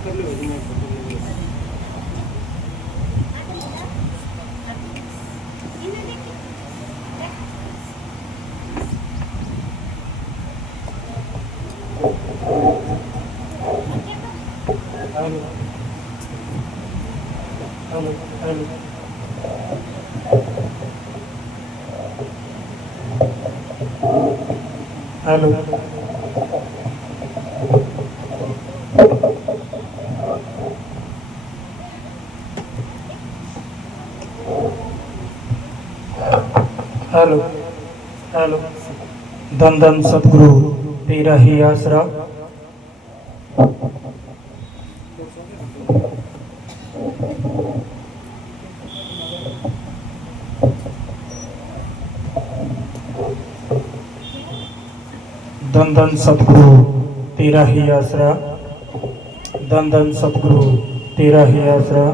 Hello hello hello. धन धन सतगुरु तेरा ही आसरा। धन धन सतगुरु तेरा ही आसरा। धन धन सतगुरु तेरा ही आसरा।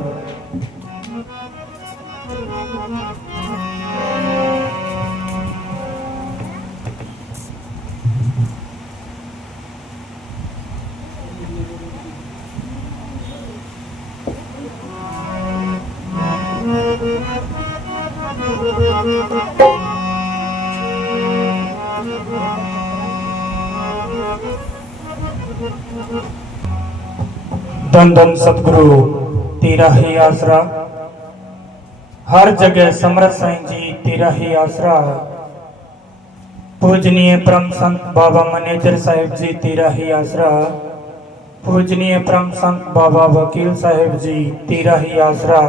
धन धन सतगुरु तेरा ही आसरा। हर जगह समर्थ साईं जी तेरा ही आसरा। पूजनीय परम संत बाबा मैनेजर साहिब जी तेरा ही आसरा। पूजनीय परम संत बाबा वकील साहिब जी तेरा ही आसरा।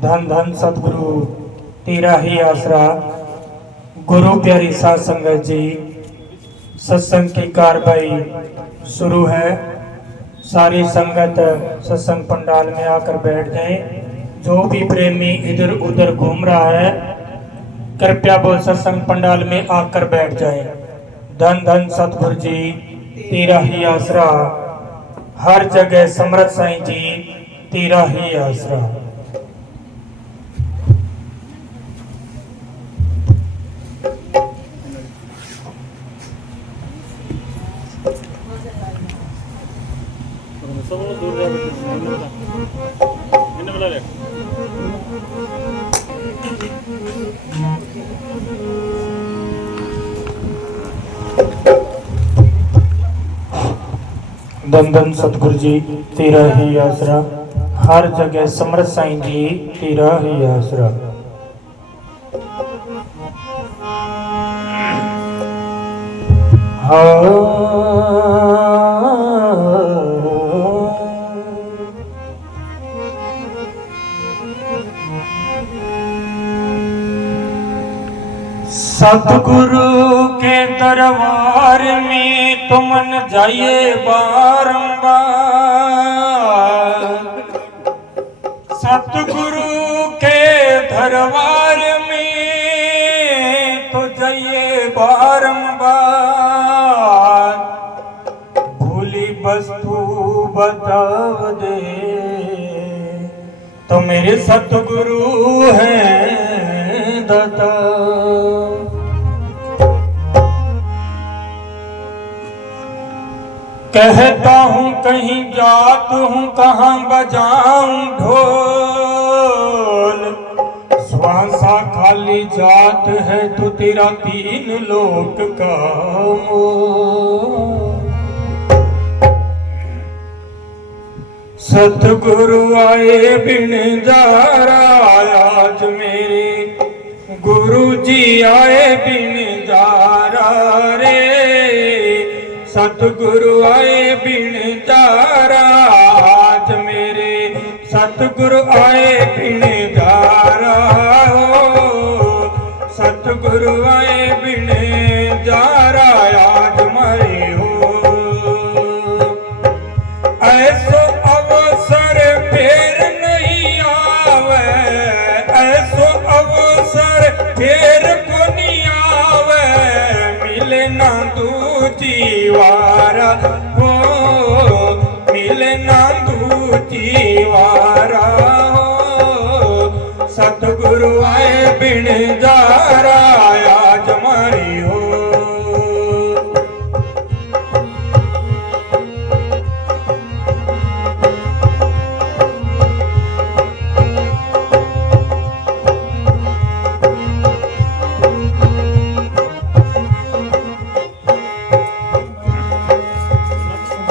धन धन सतगुरु तेरा ही आसरा। गुरु प्यारी साध संगत जी, सत्संग की कार्रवाई शुरू है। सारी संगत सत्संग पंडाल में आकर बैठ जाए। जो भी प्रेमी इधर उधर घूम रहा है, कृपया वो सत्संग पंडाल में आकर बैठ जाए। धन धन सतगुरु जी तेरा ही आसरा। हर जगह समर्थ साईं जी तेरा ही आसरा। धन धन सतगुरु जी तेरा ही आसरा। हर जगह समर्थ साईं जी तेरा ही आसरा। सतगुरु के दरबार में तुमन जाइए बारंबार। सतगुरु के दरबार में तो जाइए बारंबार। भूली वस्तु बताव दे तो मेरे सतगुरु हैं दाता। कहता हूँ कहीं जात हूँ, कहाँ बजाऊं ढोल। श्वासा खाली जात है तो तेरा तीन लोक का मोल। सतगुरु आए बिन जारा आज मेरे, गुरु जी आए बिन जारा रे। सतगुरु आए बिन जारा आज मेरे, सतगुरु आए बिन जारा हो। सतगुरु आए बिन जारा आज मारे हो। ऐसो अवसर फिर नहीं आवे, ऐसो अवसर फिर को नहीं आवे। मिले ना दूजी वारा हो, मिले ना दूजी वारा हो। सतगुरु आए बिन जारा आज मारी हो।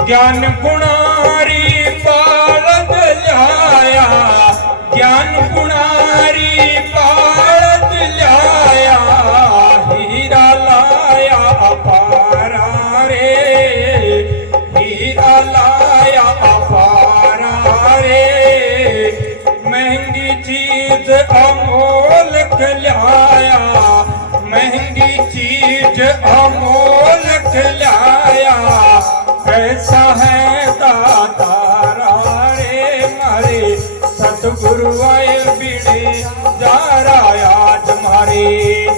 ज्ञान गुणारी पालत लाया, ज्ञान गुणारी पालत लाया, हीरा लाया अपारा रे, हीरा लाया अपारा रे, महंगी चीज अमोलक लाया, महंगी चीज अमोलक लाया, कैसा है दातारा रे मारे, सतगुरु आए बिने जा रहा आज मारे,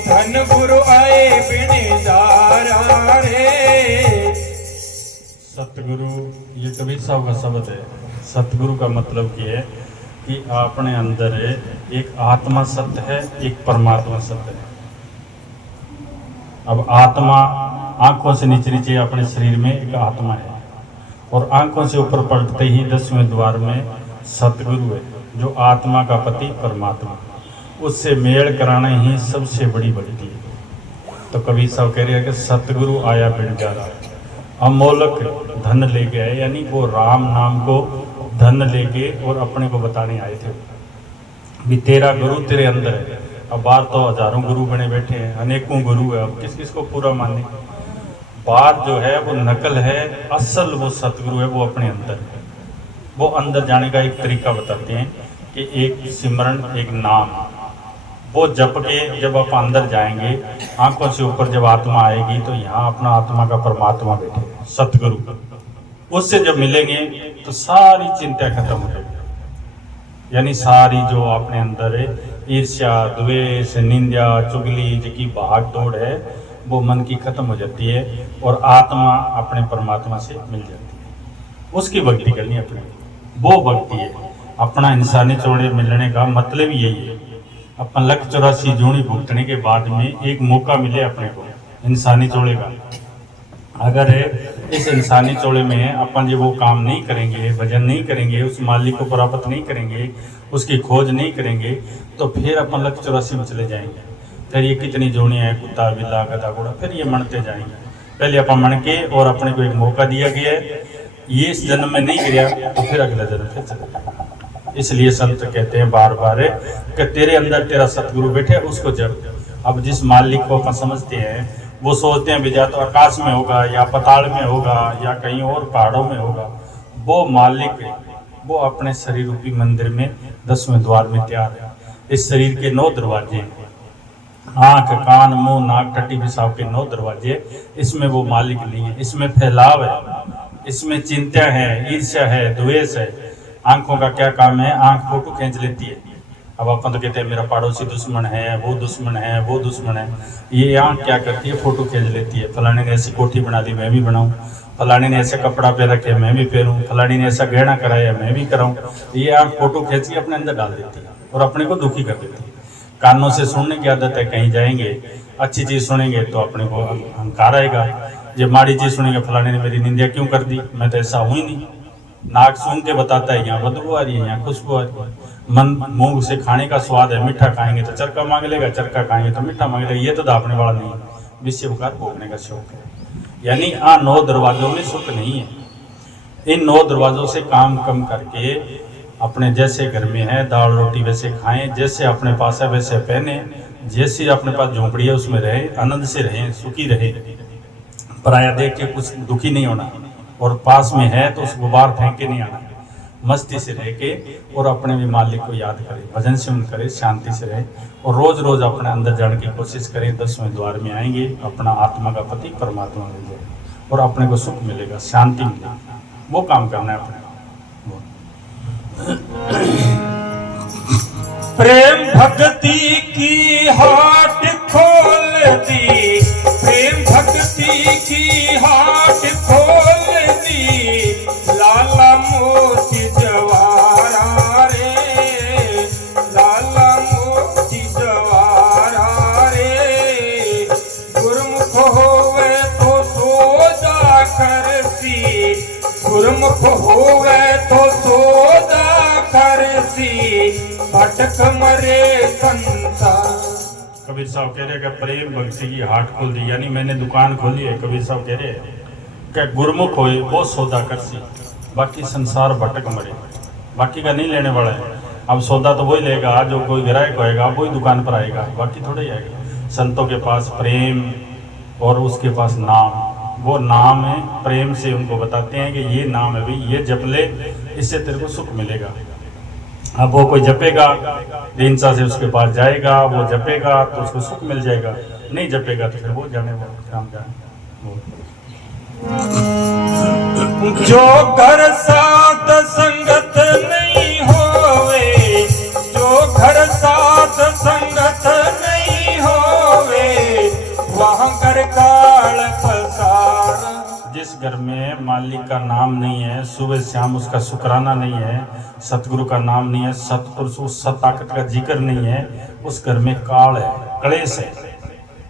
धन गुरु आए बिने जा रहा रे। सतगुरु ये कबीर साहब का शब्द है। सतगुरु का मतलब ये है कि अपने अंदर एक आत्मा सत्य है, एक परमात्मा सत्य है। अब आत्मा आंखों से नीचे नीचे अपने शरीर में एक आत्मा है, और आंखों से ऊपर पलटते ही 10वें द्वार में सतगुरु है, जो आत्मा का पति परमात्मा। उससे मेल कराना ही सबसे बड़ी भक्ति है। तो कबीर साहब कह रहे हैं कि सतगुरु आया बिन जारा, अमोलक धन लेके आए, यानी वो राम नाम को धन लेके और अपने को बताने आए थे भी तेरा गुरु तेरे अंदर है। अब बाहर तो हजारों गुरु बने बैठे हैं, अनेकों गुरु है, अब किस किस को पूरा माने। बात जो है वो नकल है, असल वो सतगुरु है, वो अपने अंदर है। वो अंदर जाने का एक तरीका बताते हैं कि एक सिमरन, एक नाम, वो जप के जब आप अंदर जाएंगे, आंखों से ऊपर जब आत्मा आएगी तो यहाँ अपना आत्मा का परमात्मा बैठे सतगुरु, उससे जब मिलेंगे तो सारी चिंता खत्म हो जाएगी। यानी सारी जो अपने अंदर है ईर्ष्या, द्वेष, निंदा, चुगली की भाग दौड़ है, वो मन की खत्म हो जाती है और आत्मा अपने परमात्मा से मिल जाती है। उसकी भक्ति करनी है अपनी, वो भक्ति है। अपना इंसानी चौड़े मिलने का मतलब यही है। अपन 184 जूनी भुगतने के बाद में एक मौका मिले अपने को इंसानी चौड़े का। अगर इस इंसानी चौड़े में अपन जो वो काम नहीं करेंगे, भजन नहीं करेंगे, उस मालिक को प्राप्त नहीं करेंगे, उसकी खोज नहीं करेंगे, तो फिर अपन 184 में चले जाएंगे। फिर ये कितनी जोड़ियाँ हैं, कुत्ता, बिल्ला, गधा, घोड़ा, फिर ये मनते जाएंगे। पहले अपन मन के और अपने को एक मौका दिया गया है, ये इस जन्म में नहीं गिरा तो फिर अगला जन्म फिर चलेगा। इसलिए संत कहते हैं बार बार कि तेरे अंदर तेरा सतगुरु बैठे, उसको जब अब जिस मालिक को अपन समझते हैं, वो सोचते हैं या तो आकाश में होगा, या पताल में होगा, या कहीं और पहाड़ों में होगा। वो मालिक है, वो अपने शरीर रूपी मंदिर में 10वें द्वार में तैयार है। इस शरीर के 9 दरवाजे, आंख, कान, मुंह, नाक, टट्टी, पेशाब के 9 दरवाजे, इसमें वो मालिक नहीं है। इसमें फैलाव है, इसमें चिंता है, ईर्ष्या है, द्वेष है। आंखों का क्या काम है? आंख फोटो खींच लेती है। अब अपन तो कहते हैं मेरा पड़ोसी दुश्मन है, वो दुश्मन है, वो दुश्मन है। ये आंख क्या करती है? फोटो खींच लेती है। फलाने ने ऐसी कोठी बना दी, मैं भी बनाऊं। फलाने ने ऐसे कपड़ा पहन रखे, मैं भी पहनूं। फलाने ने ऐसा गहना कराया, मैं भी कराऊं। ये आंख फोटो खींच के अपने अंदर डाल देती है और अपने को दुखी कर देती है। कानों से सुनने की आदत है, कहीं जाएंगे अच्छी चीज़ सुनेंगे तो अपने को अहंकार आएगा। जब माड़ी चीज़ सुनेंगे, फलाने ने मेरी निंदा क्यों कर दी, मैं तो ऐसा हूँ ही नहीं। नाक सूंघ के बताता है यहाँ बदबू आ रही है, यहाँ खुशबू आ रही है। मन मुंह से खाने का स्वाद है, मीठा खाएंगे तो चरका मांग लेगा, चरका खाएंगे तो मीठा मांग लेगा। ये तो दापने वाला नहीं है, विषय विकार भोगने का शौक है। यानी 9 दरवाजों में सुख नहीं है। इन 9 दरवाजों से काम कम करके अपने जैसे घर में है दाल रोटी वैसे खाएं, जैसे अपने पास है वैसे पहने, जैसे अपने पास झोंपड़ी है उसमें रहे, आनंद से रहें, सुखी रहे। पराया देख के कुछ दुखी नहीं होना, और पास में है तो उस गुबार फेंक के नहीं आना। मस्ती से रह के और अपने भी मालिक को याद करें, भजन सिमरन करें, शांति से रहे और रोज रोज अपने अंदर जाने की कोशिश करें। 10वें द्वार में आएंगे, अपना आत्मा का पति परमात्मा मिल जाएगा और अपने को सुख मिलेगा, शांति मिलेगी। वो काम करना है अपने। प्रेम भक्ति की हाट खोल दी, प्रेम भक्ति की हाट खोल दी, लाला मोती जवारा रे, लाला मोती जवारा रे। गुरमुख होवे तो सोजा करसी, गुरमुख होवे तो सोजा करसी, भटक मरे संसार। कबीर साहब कह रहे हैं कि प्रेम भक्ति की हाट खोल दी, यानी मैंने दुकान खोली है। कबीर साहब कह रहे हैं क्या गुरमुख होए वो सौदा करसी, बाकी संसार भटक मरे, बाकी का नहीं लेने वाला है। अब सौदा तो वही लेगा जो कोई ग्राहक होएगा, वही दुकान पर आएगा, बाकी थोड़ा ही आएगा। संतों के पास प्रेम और उसके पास नाम, वो नाम है, प्रेम से उनको बताते हैं कि ये नाम है भाई, ये जप ले, इससे तेरे को सुख मिलेगा। अब वो कोई जपेगा, दिनसा से उसके पास जाएगा, वो जपेगा तो उसको सुख मिल जाएगा, नहीं जपेगा तो फिर वो जाने वो काम जाने। जो घर साथ संगत नहीं होवे, जो घर साथ संगत नहीं होवे, वहाँ घर काल पसार। जिस घर में मालिक का नाम नहीं है, सुबह शाम उसका शुक्राना नहीं है, सतगुरु का नाम नहीं है, सतपुरुष उस सत ताकत का जिक्र नहीं है, उस घर में काल है, क्लेश है,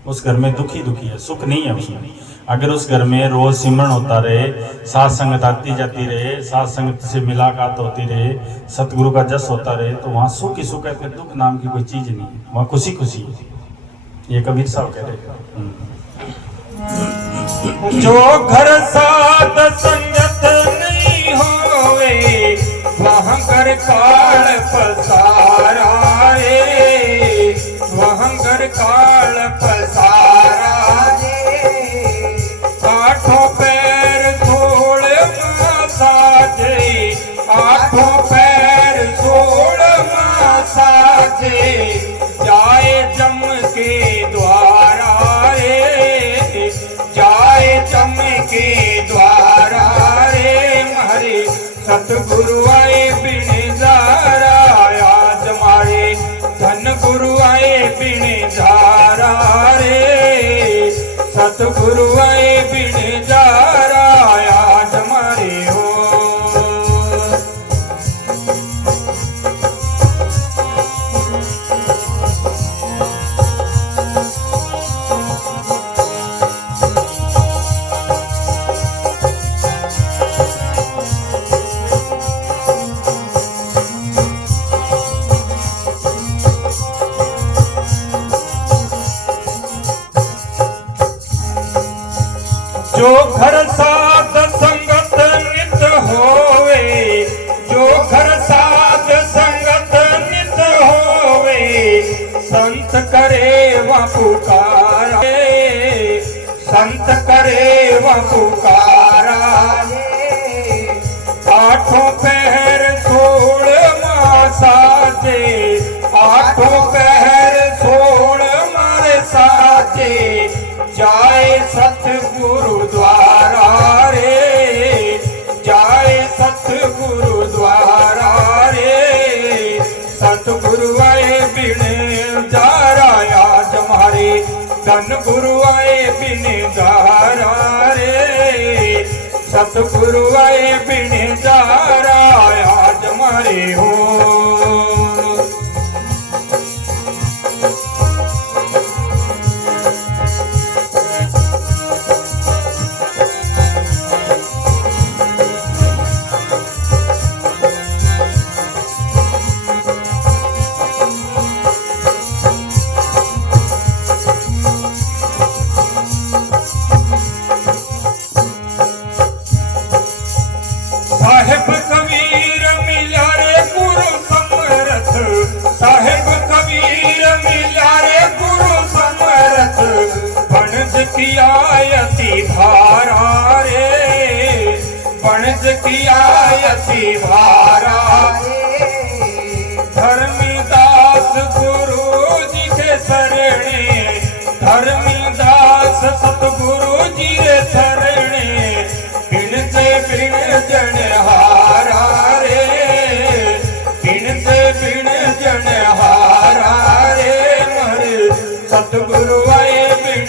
उस घर में दुखी दुखी है, सुख नहीं है उसमें। अगर उस घर में रोज सिमरन होता रहे, साथ संगत आती जाती रहे, साथ संगत से मुलाकात होती रहे, सतगुरु का जस होता रहे, तो वहाँ सुख ही सुख है, फिर दुख नाम की कोई चीज नहीं है, वहाँ खुशी खुशी है। ये कबीर साहब कह रहे। जो घर साथ संगत नहीं होवे, वहाँ घर काल पसारा रे, वहाँ घर काल पसारा रे। आठों पैर छोड़ साजे, आठों पैर छोड़ साजे, जाए जम के द्वारा रे, जाए जम के द्वारा रे। मारे सतगुरु आए बिन जारा, आज मारे धन गुरु आए बिन जारा रे, सतगुरु आए बिन जारा, आज मारे हो। जो घर साथ संगत नित होवे, जो घर साथ संगत नित होवे, संत करे वह पुकारा, संत करे वह पुकारा। आठों पहर छोड़ साजे, आठों पहर छोड़ मारे साजे, जाए सतगुरु द्वारा रे, जाए सतगुरु द्वारा रे। सतगुरु आए बिन जारा, आज मारे धन गुरु आए बिन जारा रे, सतगुरु आए बिन जारा, आज मारे हो। साहेब कबीर मिला रे गुरु समरथ, साहेब कबीर मिला रे गुरु समरथ, बनज किया यति भारा रे, बनज किया यति भारा रे। धर्मदास गुरु जी के शरणे, धर्मदास सतगुरु जी के शरणे, बिन से बिन जन हारा रे, बिन से बिन जन हारा रे। मारे सतगुरु आए बिन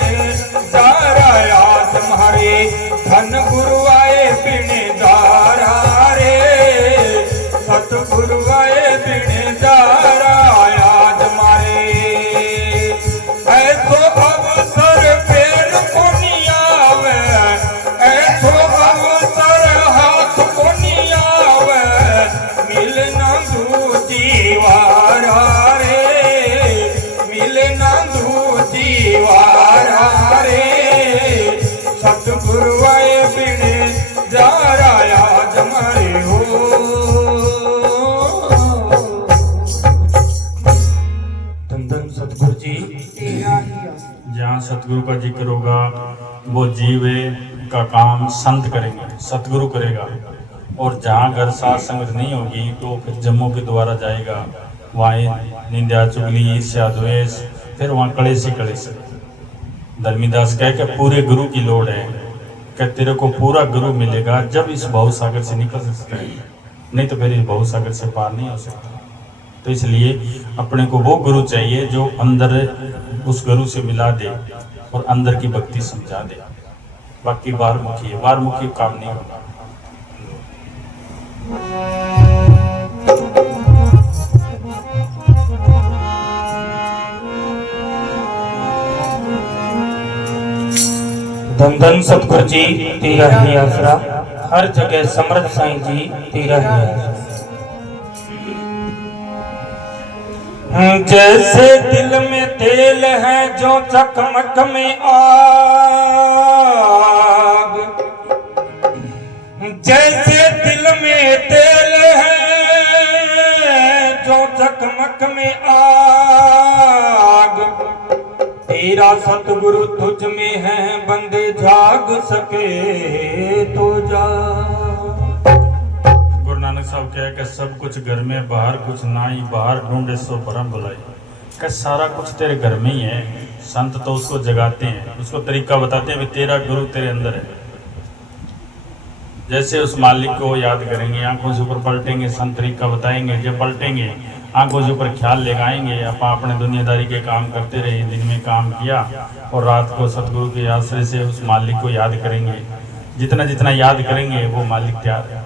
जारा, आज मारे धन गुरु आए बिन जारा रे, सतगुरु आए बिन जारा, आज मारे। ऐसो अवसर फेर को नहीं आवे, ऐसो अवसर हाथ को नहीं आवे, मिलना दूजी वारा रे, मिलना दूजी वारा रे। सतगुरु आए बिन वो जीव का काम संत करेंगे, सतगुरु करेगा। और जहाँ घर साथ संगत नहीं होगी तो फिर जम्मू के द्वारा जाएगा, वहाँ निंदा चुगली ईर्ष्या द्वेष, फिर वहाँ कलेश ही कलेश। धर्मीदास कह के पूरे गुरु की लोड़ है, कि तेरे को पूरा गुरु मिलेगा जब इस भव सागर से निकल सकता है, नहीं तो फिर इस भव सागर से पार नहीं हो सकता। तो इसलिए अपने को वो गुरु चाहिए जो अंदर उस गुरु से मिला दे और अंदर की भक्ति समझा दे। बाकी बाहरमुखी है, बाहरमुखी काम नहीं होगा। धन धन सतगुरु जी तेरा ही आसरा, हर जगह समर्थ साईं जी तेरा ही आसरा। जैसे दिल में तेल है जो चकमक में आग, जैसे दिल में तेल है जो चकमक में आग, तेरा सतगुरु तुझ में है, बंदे जाग सके तो जा। गुरु नानक साहब कहे कि सब कुछ घर में, बाहर कुछ नाई, बाहर ढूंढे सो परम बुलाई। कि सारा कुछ तेरे घर में ही है। संत तो उसको जगाते हैं, उसको तरीका बताते हैं, तेरा गुरु तेरे अंदर है। जैसे उस मालिक को याद करेंगे, आंखों से ऊपर पलटेंगे, संत तरीका बताएंगे, जब पलटेंगे आंखों से ऊपर ख्याल लगाएंगे। आप अपने दुनियादारी के काम करते रहे, दिन में काम किया और रात को सतगुरु के आश्रय से उस मालिक को याद करेंगे। जितना जितना याद करेंगे वो मालिक तैयार है।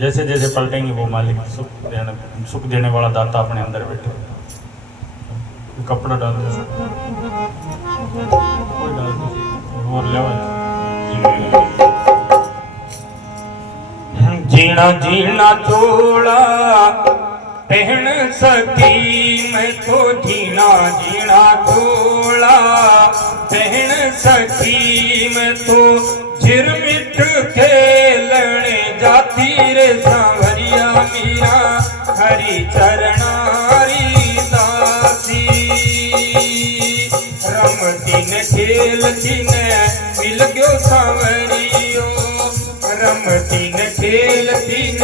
जैसे जैसे पलटेंगे वो मालिक सुख देने वाला दाता अपने अंदर बैठे। कपड़ा डाल दे, कोई डाल दे और ले। जीना जीना थोड़ा पहन सकी मैं तो, जीना जीना थोड़ा पहन सकी मैं तो, झिरमिट खेलने जाती रे सांवरिया मीरा, हरि चरणारी दासी। रमती न खेलती न मिल गयो सांवरियो, रमती न खेलती न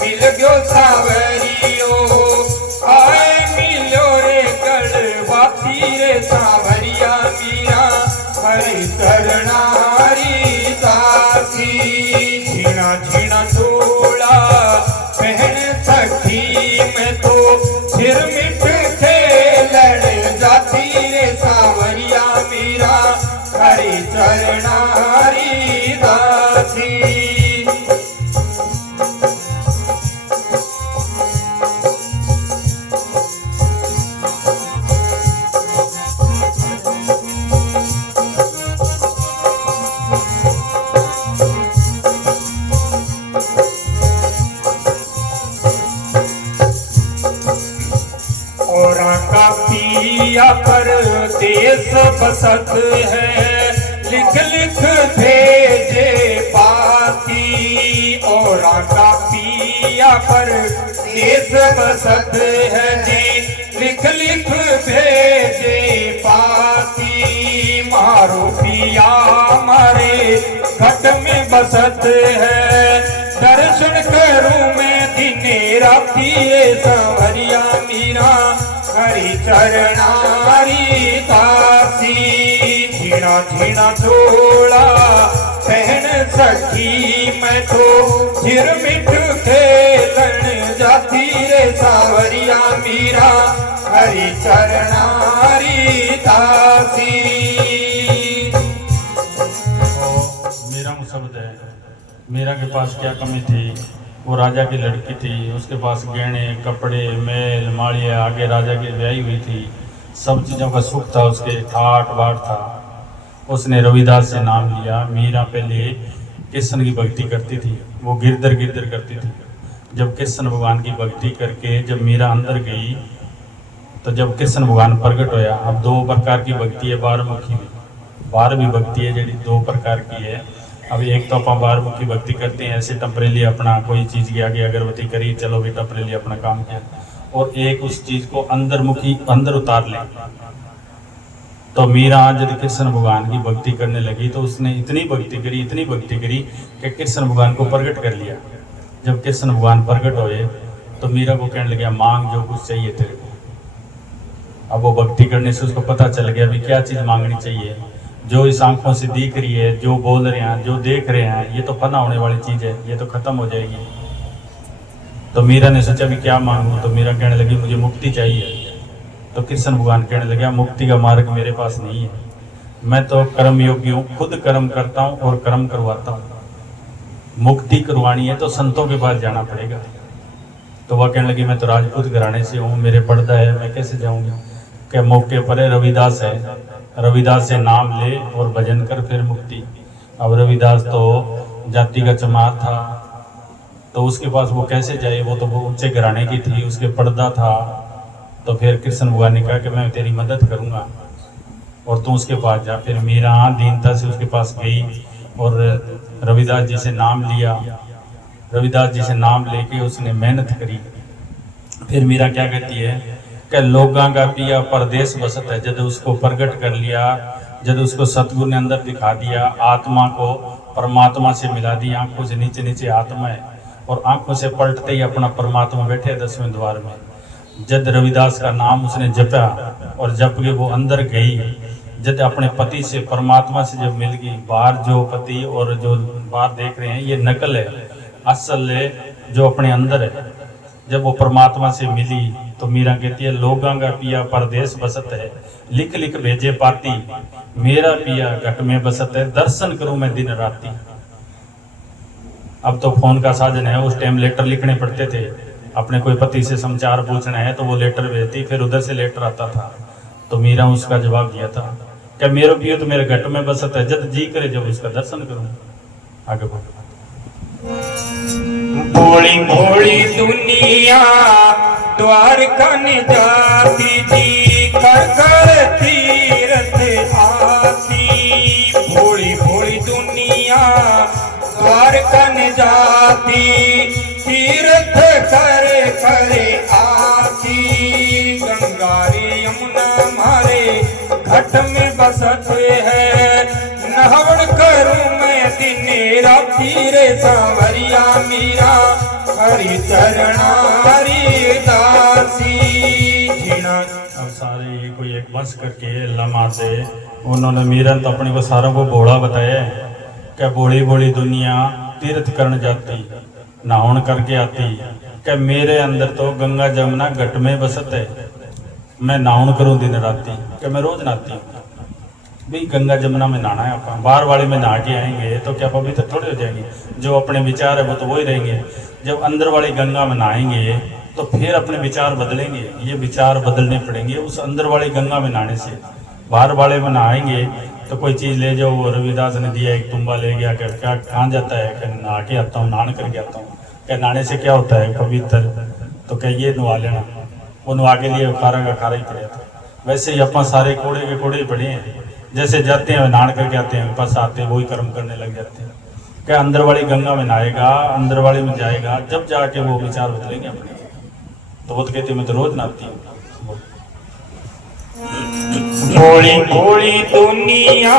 मिल गयो सांवरियो, आए मिलो रे गढ़वाती रे सांवरिया मीरा, हरि चरणारी दासी। झीना झीना चोला पहन सखी मैं तो, झिरमिट खेलने जाती रे सांवरिया मीरा, हरि चरणारी दासी। परदेस बसत है, लिख लिख भेजे पाती, और का पिया परदेस बसत है जी, लिख लिख भेजे पाती। मारो पिया मारे घट में बसत है, दर्शन करूं मैं दिने राती सांवरिया मीरा, हरि चरणारी दासी। झीना झीना चोला पहन सखी मैं तो, झिरमिट खेलन जाती रे सांवरिया मीरा, हरि चरणारी दासी। मीरा शब्द है। मीरा के पास क्या कमी थी? वो राजा की लड़की थी, उसके पास गहने कपड़े मेल माड़िया, आगे राजा की ब्याही हुई थी, सब चीज़ों का सुख था, उसके ठाट बाट था। उसने रविदास से नाम लिया। मीरा पहले कृष्ण की भक्ति करती थी, वो गिरधर गिरधर करती थी। जब कृष्ण भगवान की भक्ति करके जब मीरा अंदर गई, तो जब कृष्ण भगवान प्रकट होया। अब दो प्रकार की भक्ति है बारहमुखी में, 12वीं भक्ति है जी दो प्रकार की है। अब एक तो आप बारहमुखी भक्ति करते हैं, ऐसे टपरेली अपना कोई चीज़ के आगे अगरबत्ती करी, चलो भी टपरेली अपना काम किया। और एक उस चीज़ को अंदर मुखी अंदर उतार लें, तो मीरा जब कृष्ण भगवान की भक्ति करने लगी तो उसने इतनी भक्ति करी कि कृष्ण भगवान को प्रकट कर लिया। जब कृष्ण भगवान प्रकट हुए तो मीरा को कहने लगे मांग जो कुछ चाहिए तेरे को। अब वो भक्ति करने से उसको पता चल गया भी क्या चीज़ मांगनी चाहिए। जो इस आंखों से दिख रही है, जो बोल रहे हैं, जो देख रहे हैं, ये तो फना होने वाली चीज़ है, ये तो खत्म हो जाएगी। तो मीरा ने सोचा भी क्या मांगूं। तो मीरा कहने लगी मुझे मुक्ति चाहिए। तो कृष्ण भगवान कहने लगे मुक्ति का मार्ग मेरे पास नहीं है, मैं तो कर्म योगी हूँ, खुद कर्म करता हूँ और कर्म करवाता हूँ। मुक्ति करवानी है तो संतों के पास जाना पड़ेगा। तो वह कहने लगी मैं तो राजपूत घराने से हूँ, मेरे पर्दा है, मैं कैसे जाऊँगी। क्या मौके पर है रविदास है, रविदास से नाम ले और भजन कर फिर मुक्ति। अब रविदास तो जाति का चमार था, तो उसके पास वो कैसे जाए, वो तो वो ऊंचे घराने की थी, उसके पर्दा था। तो फिर कृष्ण भगवान ने कहा कि मैं तेरी मदद करूंगा और तू उसके पास जा। फिर मीरा दीनता से उसके पास गई और रविदास जी से नाम लिया। रविदास जी से नाम लेके उसने मेहनत करी। फिर मीरा क्या कहती है कि लोगां का पिया परदेश बसत है। जब उसको प्रकट कर लिया, जब उसको सतगुरु ने अंदर दिखा दिया, आत्मा को परमात्मा से मिला दी। आंखों से नीचे नीचे आत्मा है और आंखों से पलटते ही अपना परमात्मा बैठे 10वें द्वार में। जब रविदास का नाम उसने जपा और जप के वो अंदर गई, जब अपने पति से परमात्मा से जब मिल गई, बाहर जो पति और जो बाहर देख रहे हैं ये नकल है, असल है जो अपने अंदर है। जब वो परमात्मा से मिली तो मीरा कहती है लोगां का पिया परदेश बसत है, लिख लिख भेजे पाती, मेरा पिया घट में बसत है, दर्शन करूं मैं दिन राती। अब तो फोन का साधन है, उस टाइम लेटर लिखने पड़ते थे। अपने कोई पति से समाचार पूछना है तो वो लेटर भेजती, फिर उधर से लेटर आता था। तो मीरा उसका जवाब दिया था क्या मेरे पियो तो मेरे घट में बसत है, जब जी करे जब उसका दर्शन करूं। आगे बढ़ो। भोली भोली दुनिया द्वारका न जाती जी, कर कर तीरथ आती। भोली भोली दुनिया द्वारका न जाती, तीरथ कर कर आती। गंगा रे यमुना मारे घट में बसत है, नहवन करूं मैं दिन राती रे सांवरिया मीरा, हरि चरणारी दासी। अब सारे ये कोई एक बस करके लम्हा से उन्होंने मीरा तो अपने को सारों को भोला बताया क्या बोली बोली दुनिया तीर्थ करने जाती, नहाउन करके आती। क्या मेरे अंदर तो गंगा जमुना घट में बसत है, मैं नहाउन करूं दिन राती। क्या मैं रोज नहाती हूँ भाई, गंगा जमुना में नहाना है। अपन बाहर वाले में नहा के आएंगे तो क्या पवित्र थोड़े हो जाएंगे, जो अपने विचार है वो तो वही रहेंगे। जब अंदर वाली गंगा में नहाएंगे तो फिर अपने विचार बदलेंगे, ये विचार बदलने पड़ेंगे उस अंदर वाली गंगा में नहाने से। बाहर वाले में नहाएंगे तो कोई चीज़ ले जाओ, वो रविदास ने दिया एक तुम्बा ले गया, क्या क्या कहाँ जाता है, क्या नहा के आता हूँ, नहान करके आता हूँ। क्या नहाने से क्या होता है पवित्र, तो क्या ये नुआ लेना, वो नुआ के लिए खारा का खारा ही पड़े था। वैसे ही अपन सारे कोड़े के कोड़े पड़े हैं, जैसे जाते हैं नहान करके आते हैं, बस आते हैं वही कर्म करने लग जाते हैं। क्या अंदर वाली गंगा में नहाएगा, अंदर वाले में जाएगा, जब जाके वो विचार बदलेंगे अपने। तो वो तो कहते मैं तो रोज नहाती हूँ। भोली भोली दुनिया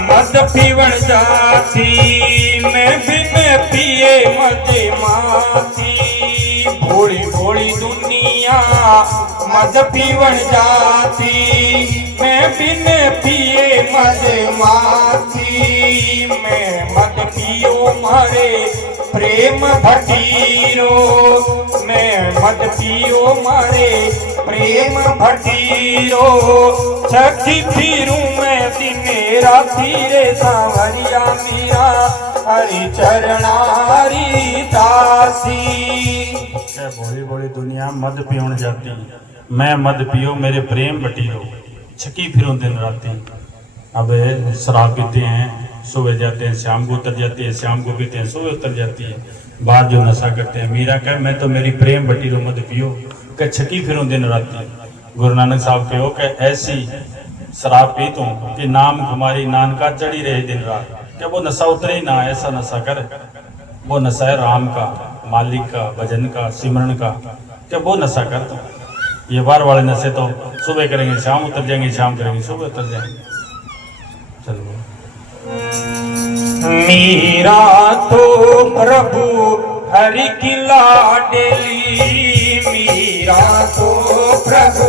मद पीवन जाती, मैं बिन पिए मद माती। भोली भोली दुनिया मद पीवन जाती, मैं बिन पिए मद माती। मैं मद पियो मारे प्रेम भटीरो, मैं मद पियो मारे प्रेम भटीरो। छकी फिरूं मैं दिन राती रे सांवरिया मीरा, हरि चरणारी दासी। भोली भोली दुनिया मद पियोन जाती, मैं मद पियो मेरे प्रेम बटीरो, छकी फिरूं दिन राती। अब शराब पीते हैं सुबह जाते हैं, शाम को उतर जाती है, शाम को पीते हैं सुबह उतर जाती है। बाहर जो नशा करते हैं, मीरा कहे मैं तो मेरी प्रेम बटीरो मद पियो, क्या छकी फिरूं दिन राती। गुरु नानक साहब कहो कि ऐसी शराब पी तू कि नाम कुमारी नानका चढ़ी रहे दिन रात। क्या वो नशा उतरे ही ना, ऐसा नशा कर। वो नशा है राम का, मालिक का, भजन का, सिमरन का। क्या वो नशा कर तू। ये बाहर वाले नशे तो सुबह करेंगे शाम उतर जाएंगे, शाम करेंगे सुबह उतर जाएंगे। चलो। मीरा तो प्रभु हरि की लाडली, मीरा तो प्रभु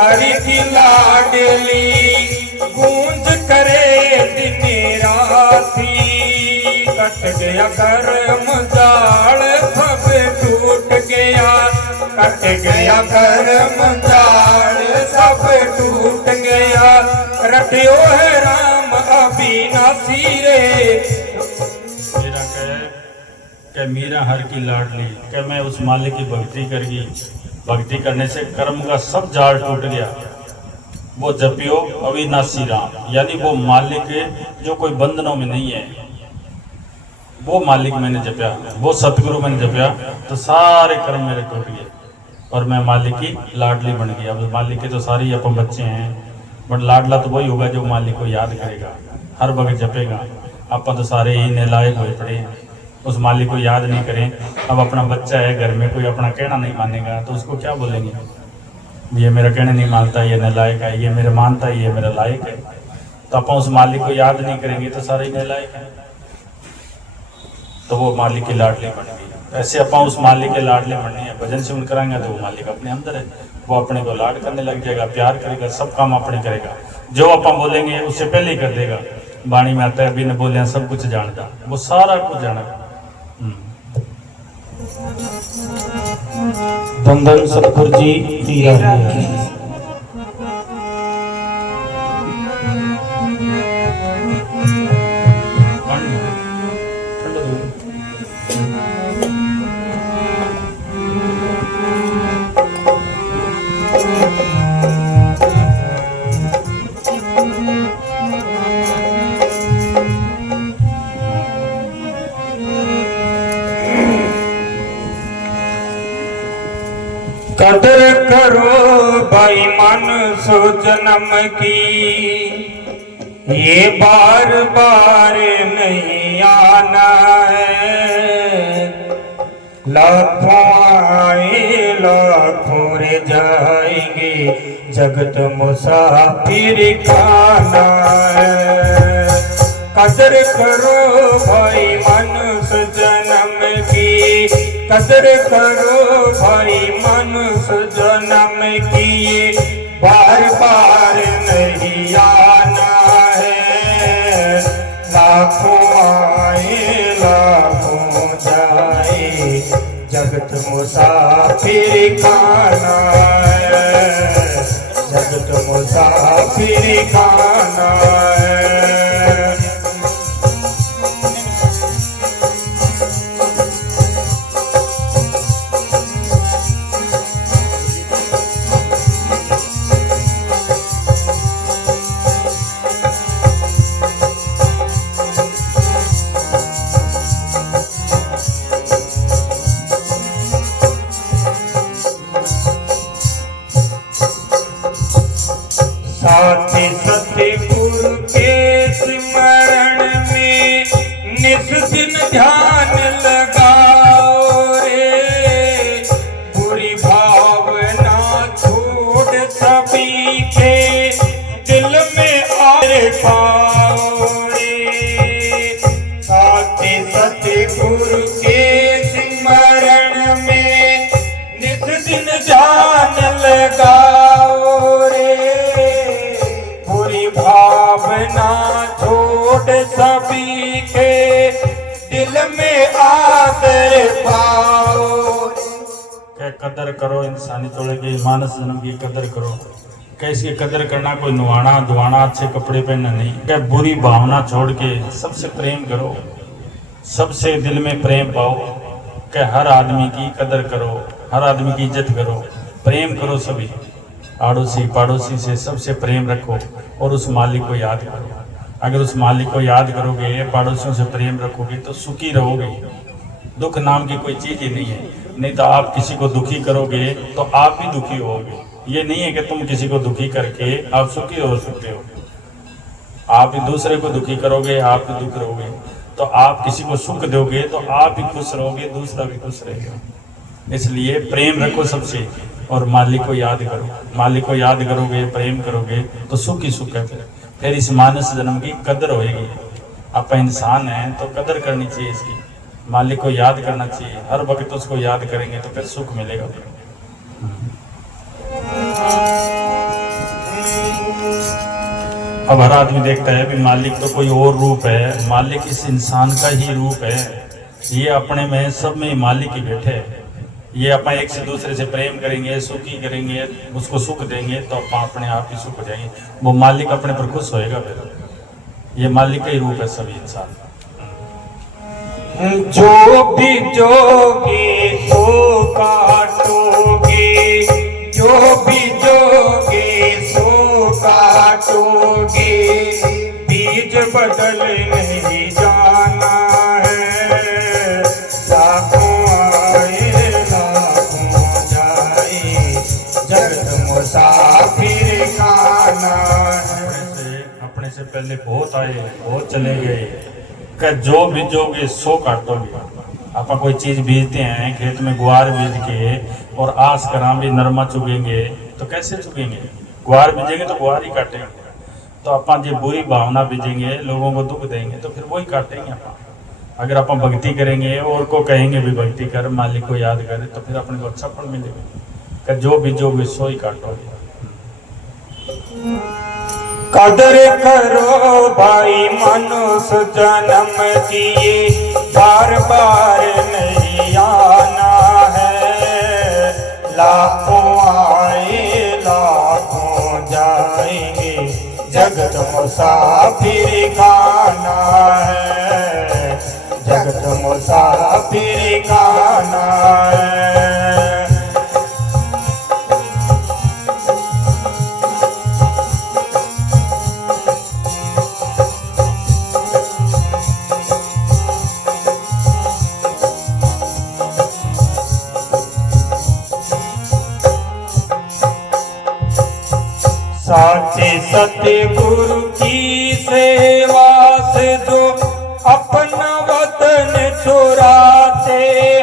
हरि की लाडली, गूंज करे दिन राती, कट गया कर्म जाल सब टूट गया, कट गया कर्म जाल सब टूट गया, रटियो है राम अविनाशी रे। मेरा कह मीरा हर की लाडली, कह मैं उस मालिक की भक्ति करी, भक्ति करने से कर्म का सब जाल टूट गया। वो जपियो अविनाशी राम, यानी वो मालिक जो कोई बंधनों में नहीं है, वो मालिक मैंने जपया, वो सतगुरु मैंने जपया, तो सारे कर्म मेरे टूट गए और मैं मालिक की लाडली बन गई। अब मालिक के तो सारे अपन बच्चे हैं, बट लाडला तो वही होगा जो मालिक को याद करेगा, हर वक्त जपेगा। अपन तो सारे ही नालायक हुए पड़े हैं, उस मालिक को याद नहीं करें। अब अपना बच्चा है घर में, कोई अपना कहना नहीं मानेगा तो उसको क्या बोलेंगे, ये मेरा कहना नहीं मानता, ये नालायक है, ये मेरा मानता है, ये मेरा लायक है। तो अपन उस मालिक को याद नहीं करेंगे तो सारे ही नालायक हैं। तो वो मालिक की लाडली बन गई। ऐसे अपन उस मालिक के लाडले बनने हैं, भजन सुन कराएंगे तो वो मालिक अपने अंदर है, वो अपने को लाड करने लग जाएगा, प्यार करेगा, सब काम अपने करेगा। जो अपन बोलेंगे उससे पहले ही कर देगा। वाणी में आता है बिन बोले सब कुछ जानता, वो सारा कुछ जाना। धन धन सतगुरु जी तीरा ही कदर करो भाई मन सो जन्म की, ये बार बार नहीं आना है। लाखों आए लाखों रे जाएंगे, जगत मुसाफिर खाना है। कदर करो भाई मन सो जन्म की, कदर करो भाई मनुष्य जन्म की, बार बार नहीं आना है। लाखों आए लाखों जाए, जगत मुसाफिर खाना है, जगत मुसाफिर खाना है। साथी सतगुरु के स्मरण में निस दिन ध्यान लगाओ रे, बुरी भावना छोड़ सभी के दिल में आए पाओ रे। साथी सतगुरु के स्मरण में निस दिन ध्यान लगाओ रे, भावना छोड़ सभी के दिल में आदर पाओ। क्या कदर करो इंसानी तोड़े की, मानस जन्म की कदर करो। कैसी कदर करना, कोई नुआना धुआना, अच्छे कपड़े पहनना नहीं। क्या बुरी भावना छोड़ के सबसे प्रेम करो, सबसे दिल में प्रेम पाओ। क्या हर आदमी की कदर करो, हर आदमी की इज्जत करो, प्रेम करो। सभी आड़ोसी पड़ोसी से सबसे प्रेम रखो और उस मालिक को याद करो। अगर उस मालिक को याद करोगे, पड़ोसियों से प्रेम रखोगे तो सुखी रहोगे। दुख नाम की कोई चीज़ ही नहीं है। नहीं तो आप किसी को दुखी करोगे तो आप भी दुखी होगे। ये नहीं है कि तुम किसी को दुखी करके आप सुखी हो सकते हो। आप भी दूसरे को दुखी करोगे, आप भी दुख रहोगे। तो आप किसी को सुख दोगे तो आप भी खुश रहोगे, दूसरा भी खुश रहेगा। इसलिए प्रेम रखो सबसे। और मालिक को याद करो। मालिक को याद करोगे, प्रेम करोगे तो सुख ही सुख है। फिर इस मानस जन्म की कदर होएगी। आप इंसान हैं तो कदर करनी चाहिए इसकी। मालिक को याद करना चाहिए, हर वक्त उसको याद करेंगे तो फिर सुख मिलेगा। अब हर आदमी देखता है भी मालिक तो कोई और रूप है, मालिक इस इंसान का ही रूप है। ये अपने में सब में मालिक ही बैठे हैं। ये अपन एक से दूसरे से प्रेम करेंगे, सुखी करेंगे, उसको सुख देंगे तो अपन अपने आप ही सुख हो जाएंगे। वो मालिक अपने पर खुश होएगा। फिर ये मालिक का ही रूप है सभी इंसान। जो भी जोगे सो काटोगे, जो भी जोगे सो काटोगे, बीज बदल नहीं जाना है। लाखों आए लाखों जाए, जगत मुसाफिर खाना है। अपने से पहले बहुत आए, बहुत चले गए। कि जो बीजोगे सो काटोगे। आप कोई चीज़ बीजते हैं, खेत में गुआर बीज के और आस करा भी नरमा चुगेंगे तो कैसे चुगेंगे? गुआर बीजेंगे तो गुआर ही काटेंगे। तो अपन जो बुरी भावना बीजेंगे, लोगों को दुख देंगे तो फिर वही काटेंगे अपन। अगर अपन भक्ति करेंगे और को कहेंगे भी भक्ति कर, मालिक को याद करे तो फिर अपने को अच्छा फल मिलेगा। कि जो बीजोगे सो ही काटोगे। कदर करो भाई मनुष्य जन्म किए, बार बार नहीं आना है। लाखों आए लाखों जाएंगे, जगत मुसाफिर खाना है। जगत मुसाफिर खाना है। साचे सतगुरु की सेवा से जो अपना वतन छुड़ाते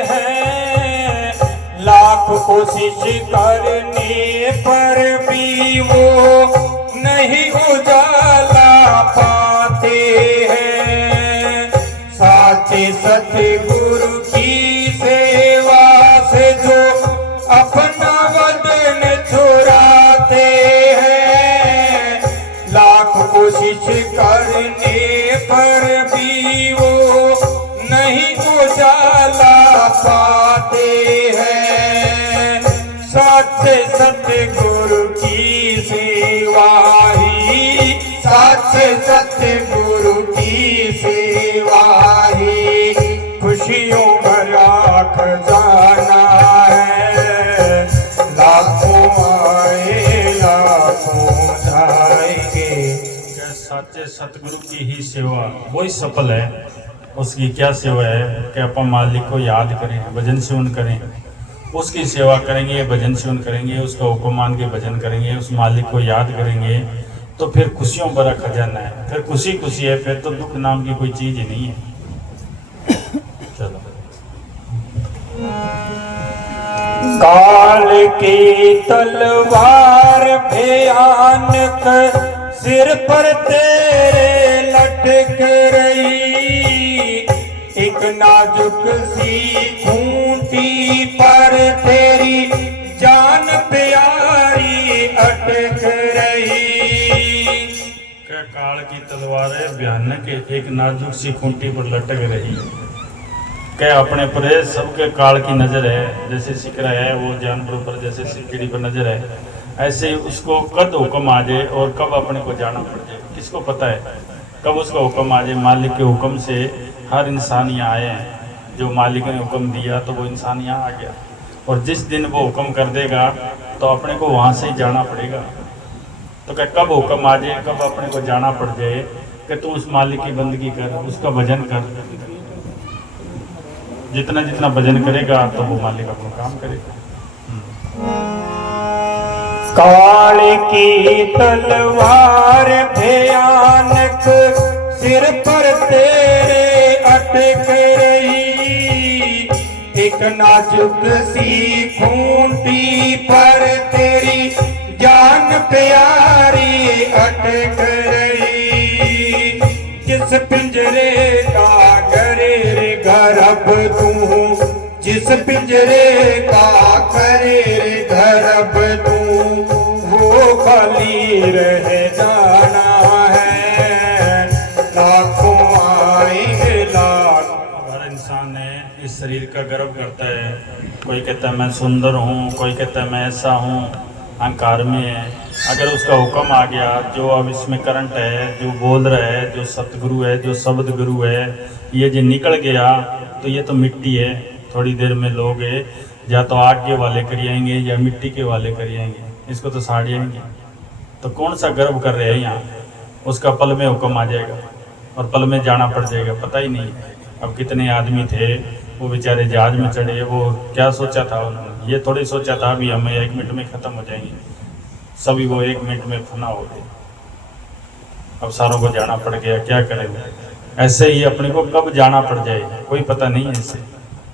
हैं, लाख कोशिश करने पर भी वो नहीं उजाला पाते हैं। साचे सतगुरु की सेवा से जो अपना वतन छुड़ाते हैं, लाख कोशिश करने पर भी वो नहीं उजाला पाते हैं। सच्चे सतगुरु की सेवा ही, सच्चे सतगुरु की सेवा ही खुशियों भरा खजाना है। लाखों आए लाखों जाएंगे। सच्चे सतगुरु की ही सेवा वही सफल है। उसकी क्या सेवा है कि अपन मालिक को याद करें, भजन सुन करें, उसकी सेवा करेंगे, भजन सुन करेंगे, उसका हुक्म मान के भजन करेंगे, उस मालिक को याद करेंगे तो फिर खुशियों भरा खजाना है। फिर खुशी खुशी है, फिर तो दुख नाम की कोई चीज ही नहीं है। चलो। काल की तलवार भयानक सिर पर तेरे लटक रही, एक नाजुक सी खूंटी पर तेरी जान प्यारी अटक रही। काल की तलवार है भयानक, एक नाजुक सी खूंटी पर लटक रही। क्या अपने पर सबके काल की नज़र है। जैसे सिकरा है वो जानवरों पर, जैसे सिकड़ी पर नज़र है, ऐसे ही उसको कब हुक्म आ जाए और कब अपने को जाना पड़ जाए किसको पता है। कब उसका हुक्म आ जाए। मालिक के हुक्म से हर इंसान यहाँ आए हैं। जो मालिक ने हुक्म दिया तो वो इंसान यहाँ आ गया, और जिस दिन वो हुक्म कर देगा तो अपने को वहाँ से ही जाना पड़ेगा। तो क्या कब हुक्म आ जाए, कब अपने को जाना पड़ जाए कि तू उस मालिक की बंदगी कर, उसका भजन कर। जितना जितना भजन करेगा तो वो मालिक अपना काम करेगा। काल की तलवार भयानक सिर पर तेरे अटक रही, एक नाजुक सी खूंटी पर तेरी जान प्यारी अटक रही। जिस पिंजरे का करे रे गर्भ तू, जिस पिंजरे का करे रे गर्भ तू, वो खाली रह जाना है। लाखों आएंगे लाख। हर इंसान ने इस शरीर का गर्व करता है। कोई कहता है मैं सुंदर हूँ, कोई कहता है मैं ऐसा हूँ, अहंकार में है। अगर उसका हुक्म आ गया, जो अब इसमें करंट है, जो बोल रहा है, जो सतगुरु है, जो शब्द गुरु है, ये जो निकल गया तो ये तो मिट्टी है। थोड़ी देर में लोग या तो आग के वाले करिएंगे या मिट्टी के वाले करिएंगे, इसको तो साड़िएंगे। तो कौन सा गर्व कर रहे हैं यहाँ? उसका पल में हुक्म आ जाएगा और पल में जाना पड़ जाएगा, पता ही नहीं। अब कितने आदमी थे, वो बेचारे जहाज में चढ़े, वो क्या सोचा था उन्होंने? ये थोड़ी सोचा था अभी हमें 1 मिनट में ख़त्म हो जाएंगे, सभी वो 1 मिनट में फना हो गए। अब सारों को जाना पड़ गया, क्या करेंगे? ऐसे ही अपने को कब जाना पड़ जाए कोई पता नहीं है। इससे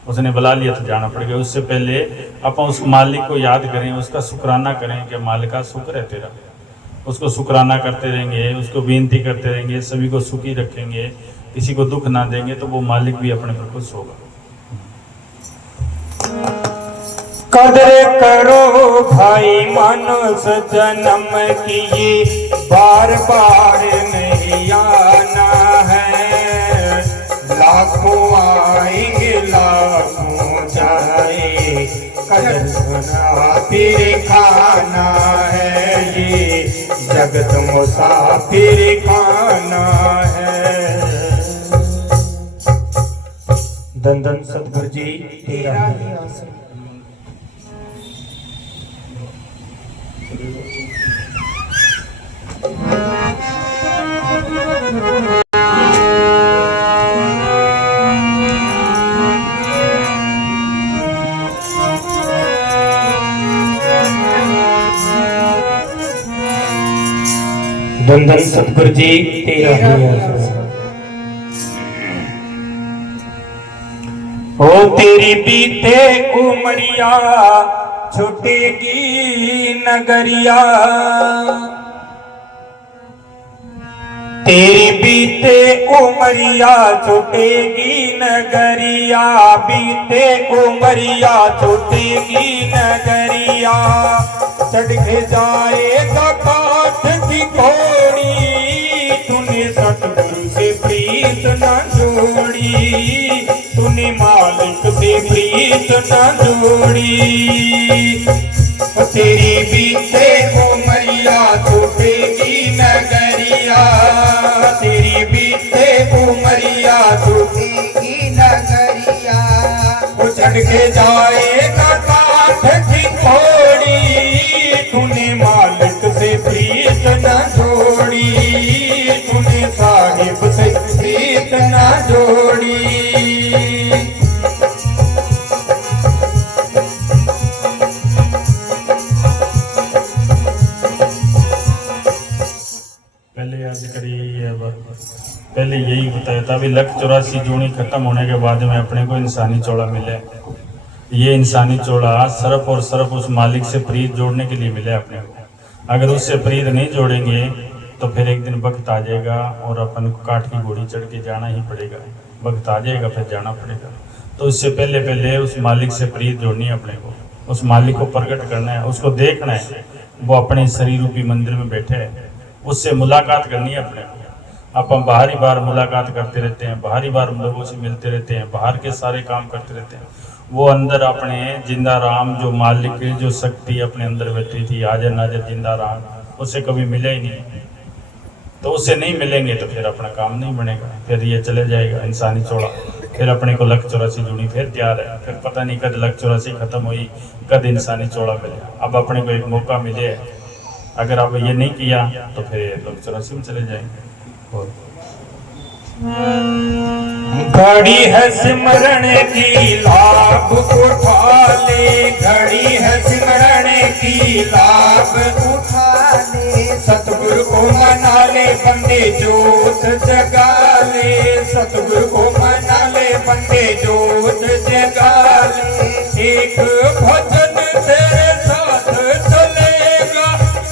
उसने बुला लिया तो जाना पड़ गया। उससे पहले अपन उस मालिक को याद करें, उसका शुक्राना करें कि मालिका शुक्र है तेरा। उसको शुक्राना करते रहेंगे, उसको विनती करते रहेंगे, सभी को सुखी रखेंगे, किसी को दुख ना देंगे, तो वो मालिक भी अपने पर खुश होगा। कदर करो भाई मनुष्य जन्म की, ये बार बार नहीं आना है। लाखों आएंगे लाखों जाए, कदर मुसाफिर खाना है, ये जगत मुसाफिर खाना है। धन धन सतगुरु जी तेरा ही आसरा। धन धन सतगुरु जी तेरा ही आसरा। ओ तेरी बीते उमरिया छुटेगी नगरिया, तेरी बीते उमरिया छुटेगी नगरिया, बीते उमरिया छुटेगी नगरिया। चढ़ के जाएगा काठ की घोड़ी, तूने सतगुरु से प्रीत न जोड़ी, तूने मालिक से प्रीत न जोड़ी। तेरी बीते उमरिया छूटेगी नगरिया, तेरी बीते उमरिया छूटेगी नगरिया। वो चढ़ के जाएगा काठ की घोड़ी, तूने मालिक से प्रीत न जोड़ी, तूने साहिब से प्रीत न जोड़ी। पहले यही बताया था, अभी 1,84 जूनी खत्म होने के बाद में अपने को इंसानी चौड़ा मिले। ये इंसानी चौड़ा सिर्फ और सिर्फ उस मालिक से प्रीत जोड़ने के लिए मिले अपने को। अगर उससे प्रीत नहीं जोड़ेंगे तो फिर एक दिन वक्त आ जाएगा और अपन को काठ की घोड़ी चढ़ के जाना ही पड़ेगा। वक्त आ जाएगा फिर जाना पड़ेगा। तो इससे पहले पहले उस मालिक से प्रीत जोड़नी है अपने को, उस मालिक को प्रकट करना है, उसको देखना है। वो अपने शरीर रूपी मंदिर में बैठे हैं, उससे मुलाकात करनी है अपने को। अपन बाहरी बार मुलाकात करते रहते हैं, बाहरी बार लोगों से मिलते रहते हैं, बाहर के सारे काम करते रहते हैं। वो अंदर अपने जिंदा राम जो मालिक जो शक्ति अपने अंदर बैठी थी, हाजिर नाजिर जिंदा राम, उससे कभी मिले ही नहीं। तो उससे नहीं मिलेंगे तो फिर अपना काम नहीं बनेगा, फिर ये चले जाएगा इंसानी चौड़ा। फिर अपने को 1,84 जूनी फिर तैयार है। फिर पता नहीं कद 1,84 खत्म हुई, कद इंसानी चौड़ा मिले। अब अपने को एक मौका मिले है, अगर अब ये नहीं किया तो फिर 1,84 में चले जाएंगे। घड़ी है सिमरन की लाभ उठा ले, घड़ी है सिमरन की लाभ उठा ले। सतगुरु को मना ले बंदे जोत जगा ले, सतगुरु को मना ले बंदे जोत जगा ले। एक भजन तेरे साथ चलेगा,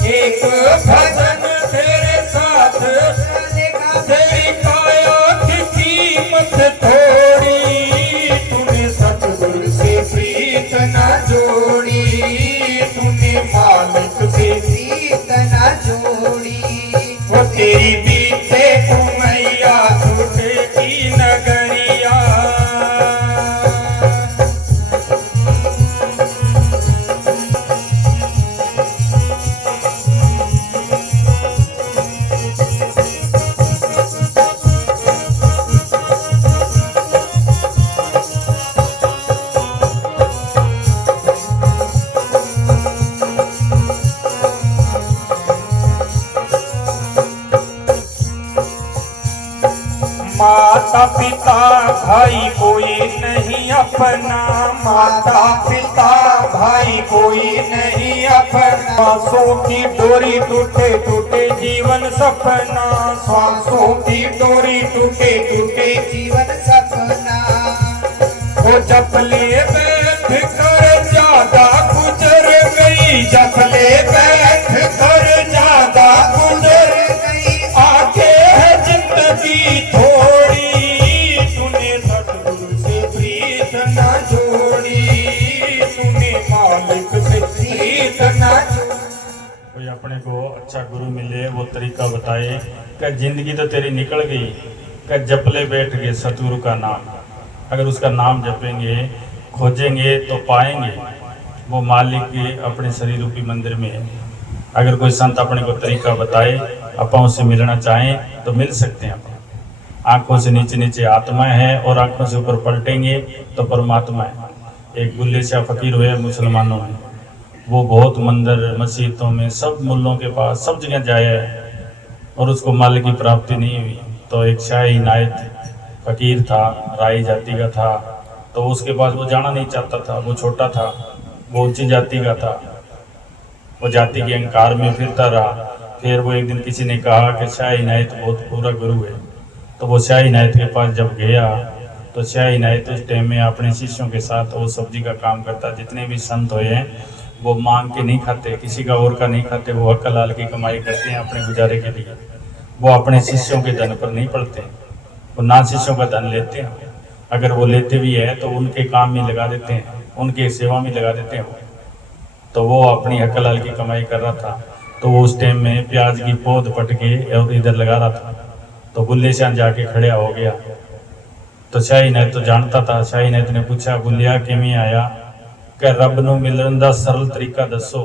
एक भजन तेरे साथ चलेगा। तेरी काया की कीमत थोड़ी, तूने सतगुरु से प्रीत न जोड़ी, तूने मालिक से प्रीत न जोड़ी। वो तेरी बीते उमैया टूटे की नगरिया। माता पिता भाई कोई नहीं अपना, माता पिता भाई कोई नहीं अपना। सांसों की डोरी टूटे टूटे जीवन सपना, सांसों की डोरी टूटे टूटे जीवन सपना। वो जपले बैठ कर ज्यादा गुजर गई, जपले बैठ कर ज्यादा गुजर गई। आगे है जिंदगी थोड़ी, तूने सतगुरु से प्रीत न जोड़ी, तूने मालिक से प्रीत न जोड़ी। कोई अपने को अच्छा गुरु मिले, वो तरीका बताए कि जिंदगी तो तेरी निकल गई, कि जपले बैठ गए सतगुरु का नाम। अगर उसका नाम जपेंगे, खोजेंगे तो पाएंगे। वो मालिक के अपने शरीर रूपी मंदिर में है। अगर कोई संत अपने को तरीका बताए, अपन उससे मिलना चाहें तो मिल सकते हैं। आंखों से नीचे नीचे आत्मा है और आंखों से ऊपर पलटेंगे तो परमात्मा है। एक बुल्ले शाह फकीर हुए मुसलमानों में, वो बहुत मंदिर मस्जिदों में सब मुल्लों के पास सब जगह जाया है और उसको मालिक की प्राप्ति नहीं हुई। तो एक शाह इनायत फकीर था, राई जाति का था, तो उसके पास वो जाना नहीं चाहता था। वो छोटा था, वो ऊंची जाति का था, वो जाति के अहंकार में फिरता रहा। फिर वो एक दिन किसी ने कहा कि शाह इनायत बहुत पूरा गुरु है। तो वो शाह इनायत के पास जब गया तो शाह इनायत उस टाइम में अपने शिष्यों के साथ वो सब्जी का काम करता। जितने भी संत हुए हैं वो मांग के नहीं खाते, किसी का और का नहीं खाते, वो हक हलाल की कमाई करते हैं अपने गुजारे के लिए। वो अपने शिष्यों के धन पर नहीं पड़ते, वो ना शिष्यों का धन लेते हैं। अगर वो लेते भी है तो उनके काम में लगा देते हैं, उनके सेवा में लगा देते हैं। तो वो अपनी हक हलाल की कमाई कर रहा था। तो वो उस टाइम में प्याज की पौध पट के और इधर लगा रहा था। तो बुल्ले शाह जाके खड़े हो गया। तो शाह इनायत तो जानता था। शाह इनायत ने पूछा, बुल्लिया किमें आया? क्या रब नूं मिलण दा सरल तरीका दसो।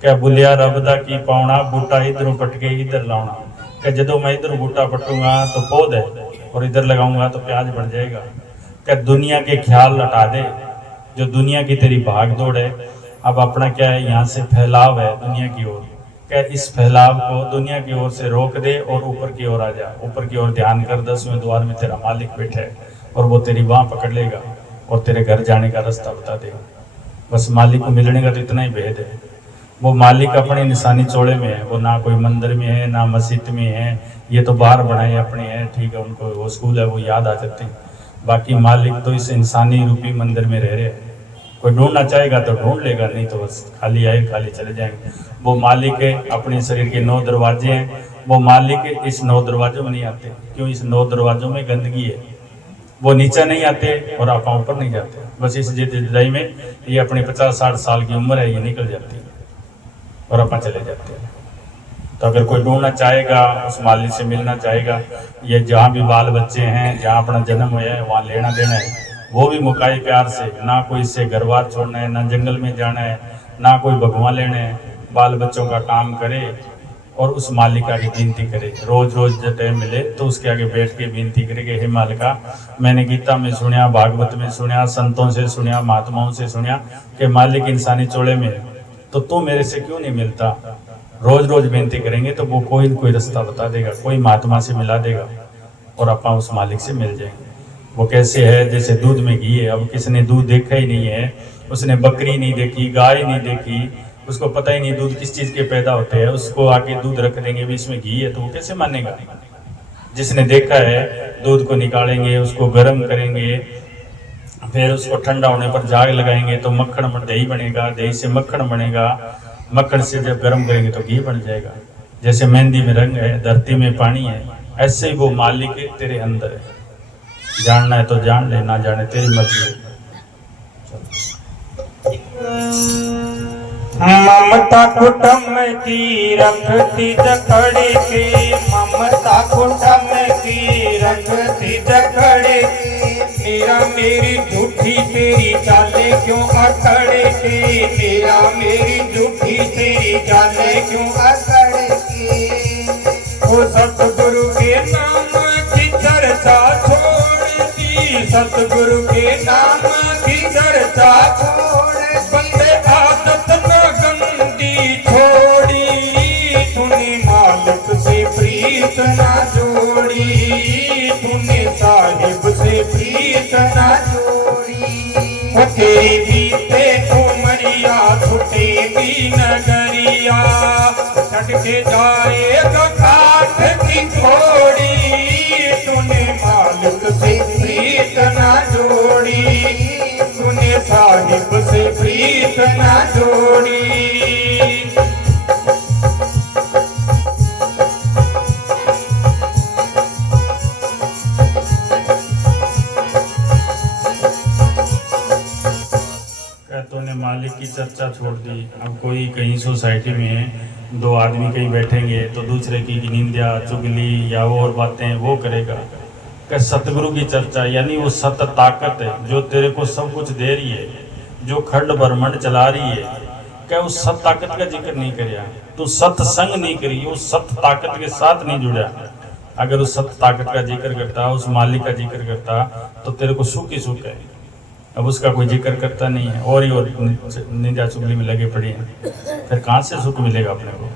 क्या बुल्लिया रब दा की पाउणा, बूटा इधरों पट के इधर लाउणा। क्या जदों मैं इधर बूटा पटूंगा तो पौध है और इधर लगाऊंगा तो प्याज बन जाएगा। क्या दुनिया के ख्याल हटा दे, जो दुनिया की तेरी भाग दौड़ है। अब अपना क्या है, यहाँ से फैलाव है दुनिया की ओर। क्या इस फैलाव को दुनिया की ओर से रोक दे और ऊपर की ओर आ जा। ऊपर की ओर ध्यान कर, 10वें द्वार में तेरा मालिक बैठा है और वो तेरी बाँह पकड़ लेगा और तेरे घर जाने का रास्ता बता देगा। बस मालिक को मिलने का तो इतना ही भेद है। वो मालिक अपने निशानी चौड़े में है, वो ना कोई मंदिर में है ना मस्जिद में है। ये तो बाहर बनाए अपने हैं, ठीक है, उनको वो स्कूल है वो याद आ जाते हैं। बाकी मालिक तो इस इंसानी रूपी मंदिर में रह रहे हैं। कोई ढूंढना चाहेगा तो ढूंढ लेगा, नहीं तो बस खाली आए खाली चले जाएंगे। वो मालिक है, अपने शरीर के 9 दरवाजे हैं। वो मालिक इस 9 दरवाजों में नहीं आते। क्यों? इस 9 दरवाजों में गंदगी है। वो नीचे नहीं आते और आप ऊपर नहीं जाते। बस इस जुदाई में ये अपनी 50-60 साल की उम्र है, ये निकल जाती है और अपन चले जाते हैं। तो अगर कोई ढूंढना चाहेगा, उस मालिक से मिलना चाहेगा, ये जहाँ भी बाल बच्चे हैं, जहाँ अपना जन्म हुआ है, वहाँ लेना देना है। वो भी मुकाई प्यार से, ना कोई इससे घर बार छोड़ना है, ना जंगल में जाना है, ना कोई भगवान लेना है। बाल बच्चों का काम करे और उस मालिक आगे विनती करे। रोज रोज जब टाइम मिले तो उसके आगे बैठ के विनती करे कि हे मालिका, मैंने गीता में सुनिया, भागवत में सुनिया, संतों से सुनिया, महात्माओं से सुनिया कि मालिक इंसानी चोड़े में है, तो तू मेरे से क्यों नहीं मिलता। रोज रोज विनती करेंगे तो वो कोई न कोई रास्ता बता देगा, कोई महात्मा से मिला देगा और अपन उस मालिक से मिल जाएंगे। वो कैसे है? जैसे दूध में घी है। अब किसने दूध देखा ही नहीं है, उसने बकरी नहीं देखी, गाय नहीं देखी, उसको पता ही नहीं दूध किस चीज़ के पैदा होते हैं। उसको आके दूध रख देंगे भी इसमें घी है, तो वो कैसे मानेगा? जिसने देखा है दूध को निकालेंगे, उसको गर्म करेंगे, फिर उसको ठंडा होने पर जाग लगाएंगे तो मक्खन दही बनेगा, दही से मक्खन बनेगा, मक्खन से जब गर्म करेंगे तो घी बन जाएगा। जैसे मेहंदी में रंग है, धरती में पानी है, ऐसे ही वो मालिक तेरे अंदर है। जानना है तो जान ले, ना जाने तेरी मर्जी। ममता कुटुम की रखती जकड़ के, ममता कुटुम की रखती जकड़ के, मेरा मेरी झूठी तेरी चाले क्यों अकड़ के, मेरा मेरी झूठी तेरी चाले क्यों अकड़ के। वो सतगुरु के नाम की चर्चा छोड़ दी, सतगुरु के नाम की चर्चा छोड़, बंदे आदत न गंदी छोड़ी, तूने मालिक से प्रीत ना जोड़ी, तूने साहिब से प्रीत ना जोड़ी। तेरी बीते उमरिया छुटेगी नगरिया, छटके जाएगा काठ की थोड़ी, तूने मालिक से प्रीत ना जोड़ी, तूने साहिब से प्रीत ना जोड़ी। तूने मालिक की चर्चा छोड़ दी। अब कोई कहीं सोसाइटी में दो आदमी कहीं बैठेंगे तो दूसरे की निंदा चुगली या वो और बातें वो करेगा। क्या सतगुरु की चर्चा, यानी वो सत ताकत है जो तेरे को सब कुछ दे रही है, जो खंड ब्रह्मांड चला रही है, क्या उस सत ताकत का जिक्र नहीं करिया? तो सत्संग नहीं करी, उस सत ताकत के साथ नहीं जुड़ा। अगर उस सत ताकत का जिक्र करता, उस मालिक का जिक्र करता, तो तेरे को सुख ही सुख है। अब उसका कोई जिक्र करता नहीं है और ही और निंदा चुगली में लगे पड़े हैं, फिर कहाँ से सुख मिलेगा अपने को?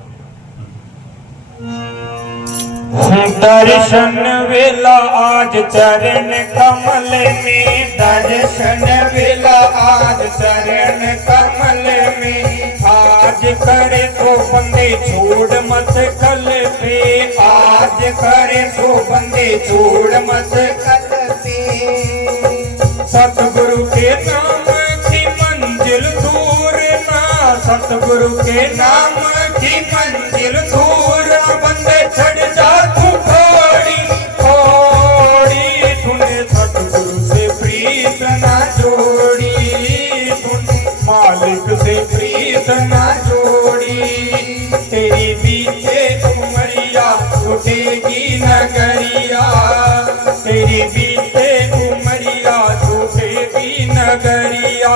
दर्शन वेला आज चरण कमल में, दर्शन वेला आज चरण कमल में, आज करे तो बंदे छोड़ मत कल पे, आज करे तो बंदे छोड़ मत कल पे। सतगुरु के नाम की मंजिल दूर ना, सतगुरु के नाम की मंजिल दूर, बंदे चढ़ जा तू थोड़ी थोड़ी, तूने सतगुरु से प्रीत ना जोड़ी, तूने मालिक से प्रीत ना जोड़ी। तेरी बीते उमरिया छूटेगी नगरिया, तेरी बीते उमरिया छूटेगी नगरिया,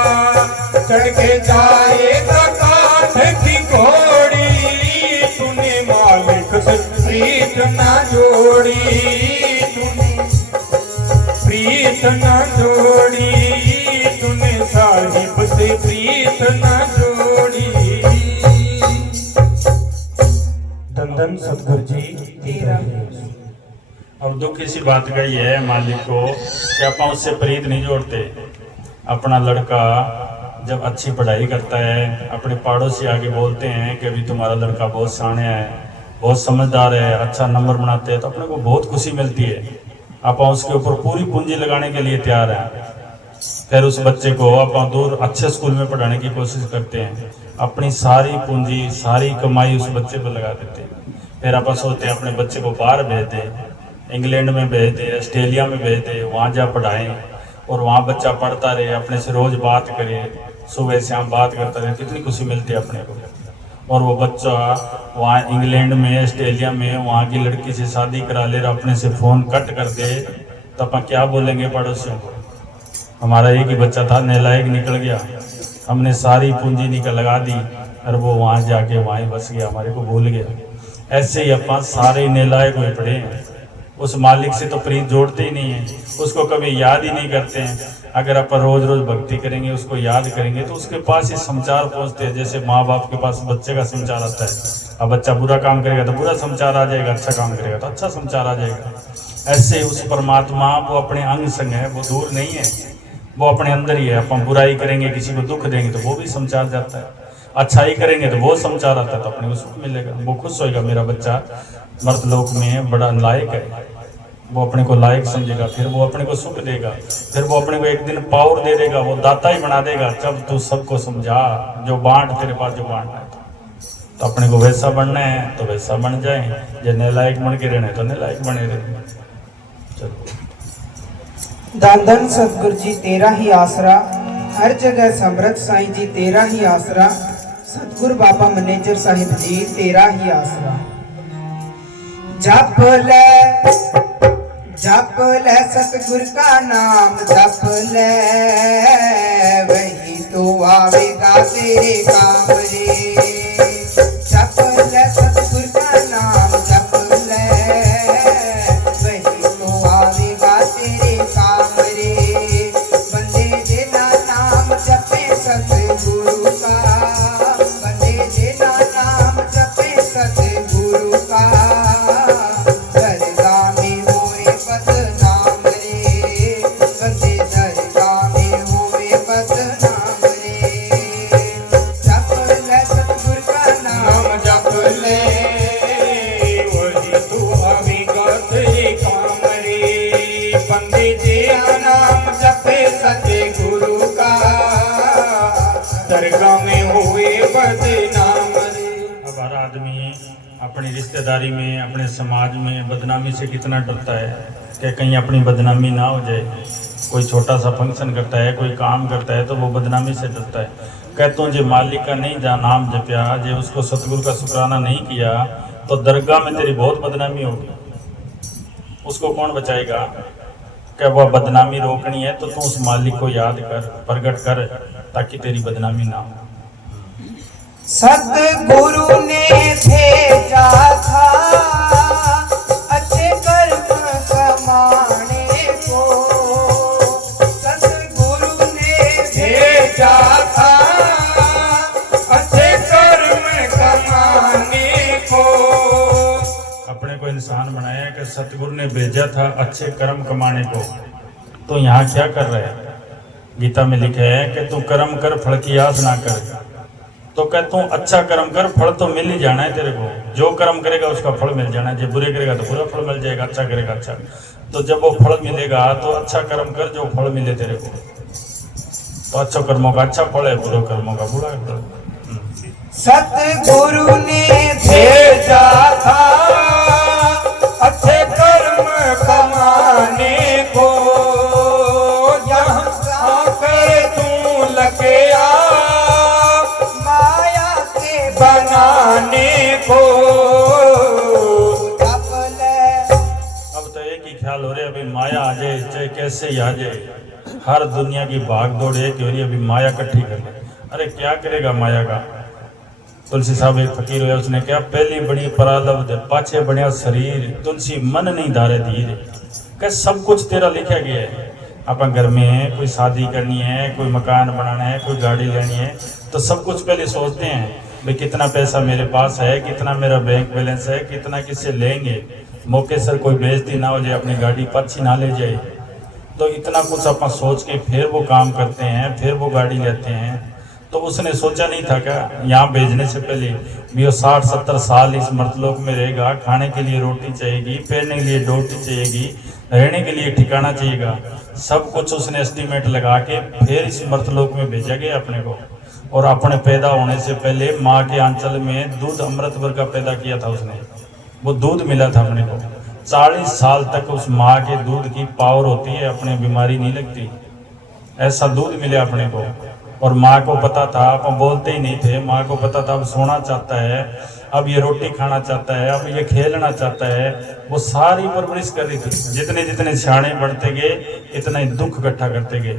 चढ़ के जाएगा काठ की घोड़ी, तूने मालिक से प्रीत ना जोड़ी, तूने प्रीत ना जोड़ी, तूने साहिब से प्रीत ना जोड़ी। धन धन सतगुरु जी तेरा ही। अब दुख इसी बात का ही है मालिक को कि आप उससे प्रीत नहीं जोड़ते। अपना लड़का जब अच्छी पढ़ाई करता है, अपने पड़ोसी आगे बोलते हैं कि अभी तुम्हारा लड़का बहुत शाने है, बहुत समझदार है, अच्छा नंबर बनाते हैं, तो अपने को बहुत खुशी मिलती है। आप उसके ऊपर पूरी पूंजी लगाने के लिए तैयार हैं। फिर उस बच्चे को आप दूर अच्छे स्कूल में पढ़ाने की कोशिश करते हैं, अपनी सारी पूंजी सारी कमाई उस बच्चे पर लगा देते हैं। फिर आप सोचते हैं अपने बच्चे को बाहर भेज दें, इंग्लैंड में भेज दे, ऑस्ट्रेलिया में भेज दे, वहाँ जा पढ़ाएं और वहाँ बच्चा पढ़ता रहे, अपने से रोज़ बात करे, सुबह शाम बात करता रहे, कितनी खुशी मिलती है अपने को। और वो बच्चा वहाँ इंग्लैंड में ऑस्ट्रेलिया में वहाँ की लड़की से शादी करा ले, अपने से फ़ोन कट कर दे, तो अपन क्या बोलेंगे पड़ोसियों को? हमारा एक ही बच्चा था, नालायक निकल गया, हमने सारी पूंजी निकल लगा दी और वो वहाँ जाके वहीं बस गया, हमारे को भूल गया। ऐसे ही अपन सारे नालायक हुए पड़े हैं। उस मालिक से तो प्रीत जोड़ते ही नहीं है, उसको कभी याद ही नहीं करते हैं। अगर अपन रोज रोज भक्ति करेंगे, उसको याद करेंगे, तो उसके पास ही समाचार पहुंचते हैं। जैसे माँ बाप के पास बच्चे का समाचार आता है, अब बच्चा बुरा काम करेगा तो बुरा समाचार आ जाएगा, अच्छा काम करेगा तो अच्छा समाचार आ जाएगा। ऐसे उस परमात्मा वो अपने अंग संग है, वो दूर नहीं है, वो अपने अंदर ही है। अपन बुराई करेंगे, किसी को दुख देंगे तो वो भी समाचार जाता है, अच्छाई करेंगे तो वो समाचार आता है, तो अपने को सुख मिलेगा। वो खुश होएगा, मेरा बच्चा मर्तलोक में बड़ा लायक है, वो अपने को लायक समझेगा, फिर वो अपने को सुख देगा, फिर वो अपने को एक दिन पावर दे देगा, वो दाता ही बना देगा। जब तू सबको समझा, जो बांट तेरे पास जो बांटना है तो अपने को वैसा बनना है तो वैसा बन जाए, जो नलायक बन के रहना है तो नलायक बने रहे। चलो धन धन सतगुरु जी तेरा ही आसरा, हर जगह समर्थ साईं जी तेरा ही आसरा, सतगुरु बाबा मैनेजर साहिब जी तेरा ही आसरा। जप ले सतगुरु का नाम, जप ले वही तो आवेगा तेरे काम रे। जप ले सतगुरु का नाम, जप ले वही तो आवेगा तेरे काम रे। बंदे देना नाम जपे सतगुरु का, बंदे देना नाम जपे सतगुरु का, दरगाह में होए बदनाम रे, बंदे दरगाह में होए बदनाम रे। जप ले सतगुरु का नाम, जप ले वही तू आवेगा तेरे काम रे। बंदे जे नाम जपे सतगुरु का, दरगाह में हुए बदनाम रे। अब हर आदमी अपनी रिश्तेदारी में, अपने समाज में बदनामी से कितना डरता है कि कहीं अपनी बदनामी ना हो जाए। कोई छोटा सा फंक्शन करता है, कोई काम करता है तो वो बदनामी से डरता है। कहता हूँ जो मालिक का नहीं जा नाम जपया, जो उसको सतगुरु का शुक्राना नहीं किया तो दरगाह में तेरी बहुत बदनामी होगी। उसको कौन बचाएगा? कि वह बदनामी रोकनी है तो तू उस मालिक को याद कर, प्रगट कर, ताकि तेरी बदनामी ना हो। सतगुरु ने भेजा था अच्छे कर्म कमाने को, सतगुरु ने भेजा था अच्छे कर्म कमाने को। अपने को इंसान बनाया कि सतगुरु ने भेजा था अच्छे कर्म कमाने को। तो यहाँ क्या कर रहे हैं? गीता में लिखा है कि तू कर्म कर फल की आस ना कर। तो कहता हूँ अच्छा कर्म कर, फल तो मिल ही जाना है तेरे को। जो कर्म करेगा उसका फल मिल जाना है, जो बुरे करेगा तो बुरा फल मिल जाएगा, अच्छा करेगा अच्छा। तो जब वो फल मिलेगा तो अच्छा कर्म कर जो फल मिले तेरे को। तो अच्छे कर्मों का अच्छा फल है, बुरे कर्मों का बुरा फल। सतगुरु ने भेजा था अच्छे कर्म कमाने को, यहाँ कर तू लगे माया के बनाने को। जप ले। अब तो एक ही ख्याल हो रहा है, अभी माया आ जाए, चाहे कैसे ही आ जाए। हर दुनिया की भाग दौड़ है कि अभी माया इकट्ठी कर ले। अरे क्या करेगा माया का? तुलसी साहब एक फकीर हुआ, उसने क्या पहली बड़ी परालब्ध पाछे बढ़िया शरीर, तुलसी मन नहीं धारे धीरे। क्या सब कुछ तेरा लिखा गया है। अपन घर में है, कोई शादी करनी है, कोई मकान बनाना है, कोई गाड़ी लेनी है, तो सब कुछ पहले सोचते हैं भाई कितना पैसा मेरे पास है, कितना मेरा बैंक बैलेंस है, कितना किससे लेंगे, मौके सर कोई बेइज्जती ना हो जाए, अपनी गाड़ी पाछी ना ले जाए। तो इतना कुछ अपन सोच के फिर वो काम करते हैं, फिर वो गाड़ी लेते हैं। तो उसने सोचा नहीं था क्या यहाँ भेजने से पहले भी वो 60-70 साल इस मर्तलोक में रहेगा, खाने के लिए रोटी चाहिएगी, पहनने के लिए रोटी चाहिएगी, रहने के लिए ठिकाना चाहिएगा। सब कुछ उसने एस्टीमेट लगा के फिर इस मर्तलोक में भेजा गया अपने को। और अपने पैदा होने से पहले माँ के आंचल में दूध अमृत भर का पैदा किया था उसने। वो दूध मिला था अपने को। 40 साल तक उस माँ के दूध की पावर होती है, अपने बीमारी नहीं लगती। ऐसा दूध मिले अपने को। और माँ को पता था, अपन बोलते ही नहीं थे, माँ को पता था अब सोना चाहता है, अब ये रोटी खाना चाहता है, अब ये खेलना चाहता है। वो सारी परवरिश कर रही थी। जितने जितने सियाने बढ़ते गए इतना ही दुख इकट्ठा करते गए।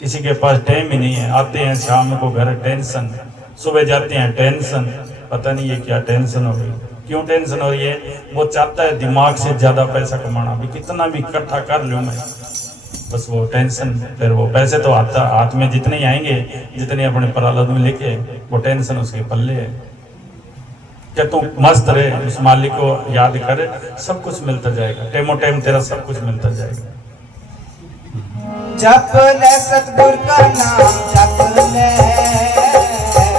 किसी के पास टाइम ही नहीं है, आते हैं शाम को घर टेंशन, सुबह जाते हैं टेंशन, पता नहीं ये क्या टेंशन हो गई, क्यों टेंशन हो रही है। वो चाहता है दिमाग से ज़्यादा पैसा कमाना, भी कितना भी इकट्ठा कर लूँ मैं, बस वो टेंशन। फिर वो पैसे तो हाथ में जितने ही आएंगे, जितने अपने प्रारब्ध में लिखे, वो टेंशन उसके पल्ले है। क्या तू मस्त रहे, उस मालिक को याद करे, सब कुछ मिलता जाएगा, टेमो टाइम तेरा सब कुछ मिलता जाएगा। जप ले सतगुर का नाम, जप ले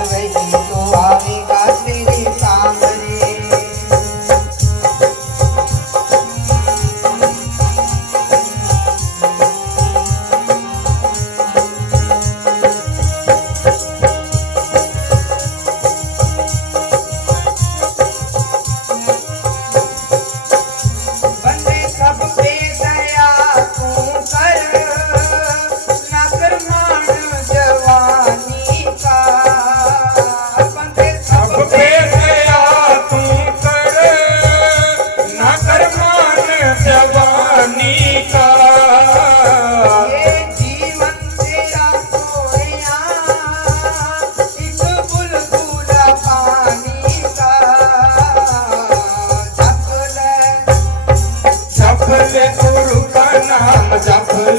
वही तो आवेगा तेरे काम रे।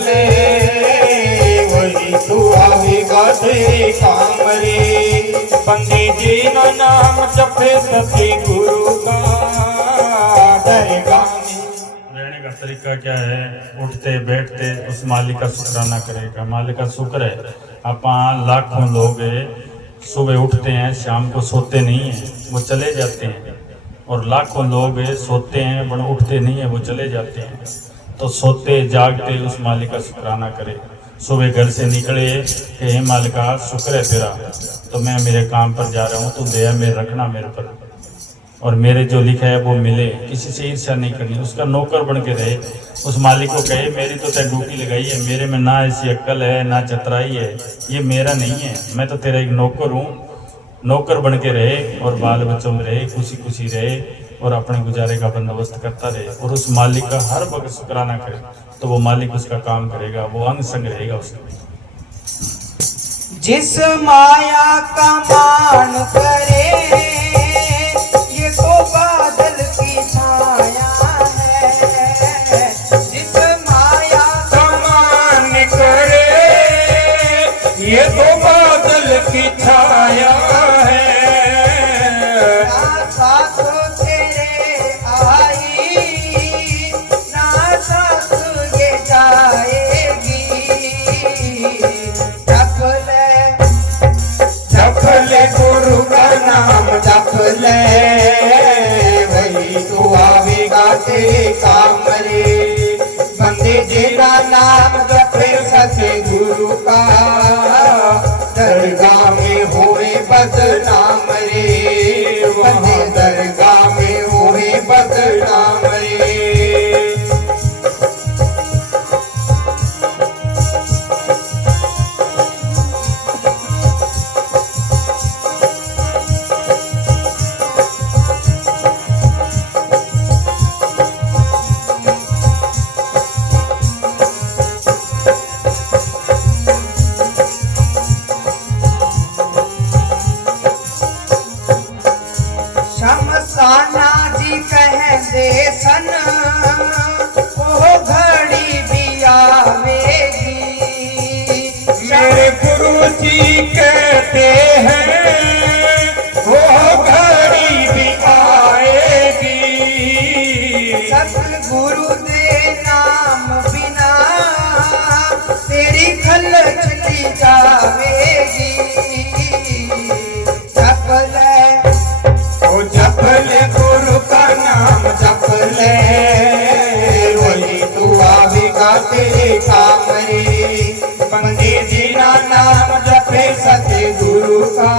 ले वही तू आवेगा तेरे काम रे। पंडित जी ना नाम जपे सती गुरु का दरगाह में। रहने का तरीका क्या है? उठते बैठते उस मालिक का शुक्राना करेगा। मालिक का शुक्र है। आप लाखों लोग सुबह उठते हैं, शाम को सोते नहीं हैं, वो चले जाते हैं। और लाखों लोग सोते हैं पर उठते नहीं है, वो चले जाते हैं। तो सोते जागते उस मालिक का शुक्राना करे। सुबह घर से निकले कि हे मालिका शुक्र है तेरा, तो मैं मेरे काम पर जा रहा हूँ, तो दया मेरे रखना मेरे पर, और मेरे जो लिखा है वो मिले। किसी से ईर्ष्या नहीं करनी, उसका नौकर बन के रहे। उस मालिक को कहे मेरी तो तय ड्यूटी लगाई है, मेरे में ना ऐसी अक्ल है ना चतराई है, ये मेरा नहीं है, मैं तो तेरा एक नौकर हूँ। नौकर बन के रहे और बाल बच्चों में रहे, खुशी खुशी रहे और अपने गुजारे का बंदोबस्त करता रहे। और उस मालिक का हर वक्त शुक्राना करे, तो वो मालिक उसका काम करेगा, वो अंग संग रहेगा उसका। जिस माया का मान करे ये तो बादल की छाया है। जिस माया का मान करे ये तो बादल की छाया है। ना साथ तेरे आई ना साथ ये जाएगी। जप ले गुरु का नाम जप ले वही तू आवेगा तेरे काम रे। बंदे जिना नाम जपे सचे गुरु का दरगाह में होए बदनाम रे। बंदे दरगाह में होए बदनाम रे। शमशाना जी कहते सन वो घड़ी भी आवेगी। मेरे गुरु जी कहते हैं वो घड़ी भी आएगी। सतगुरु दे नाम बिना तेरी खल चली जावेगी। जप ले ओ जप ले गुरु का नाम जप ले वही तू आवेगा तेरे काम रे। पंडित जी ना नाम जपे सते गुरु का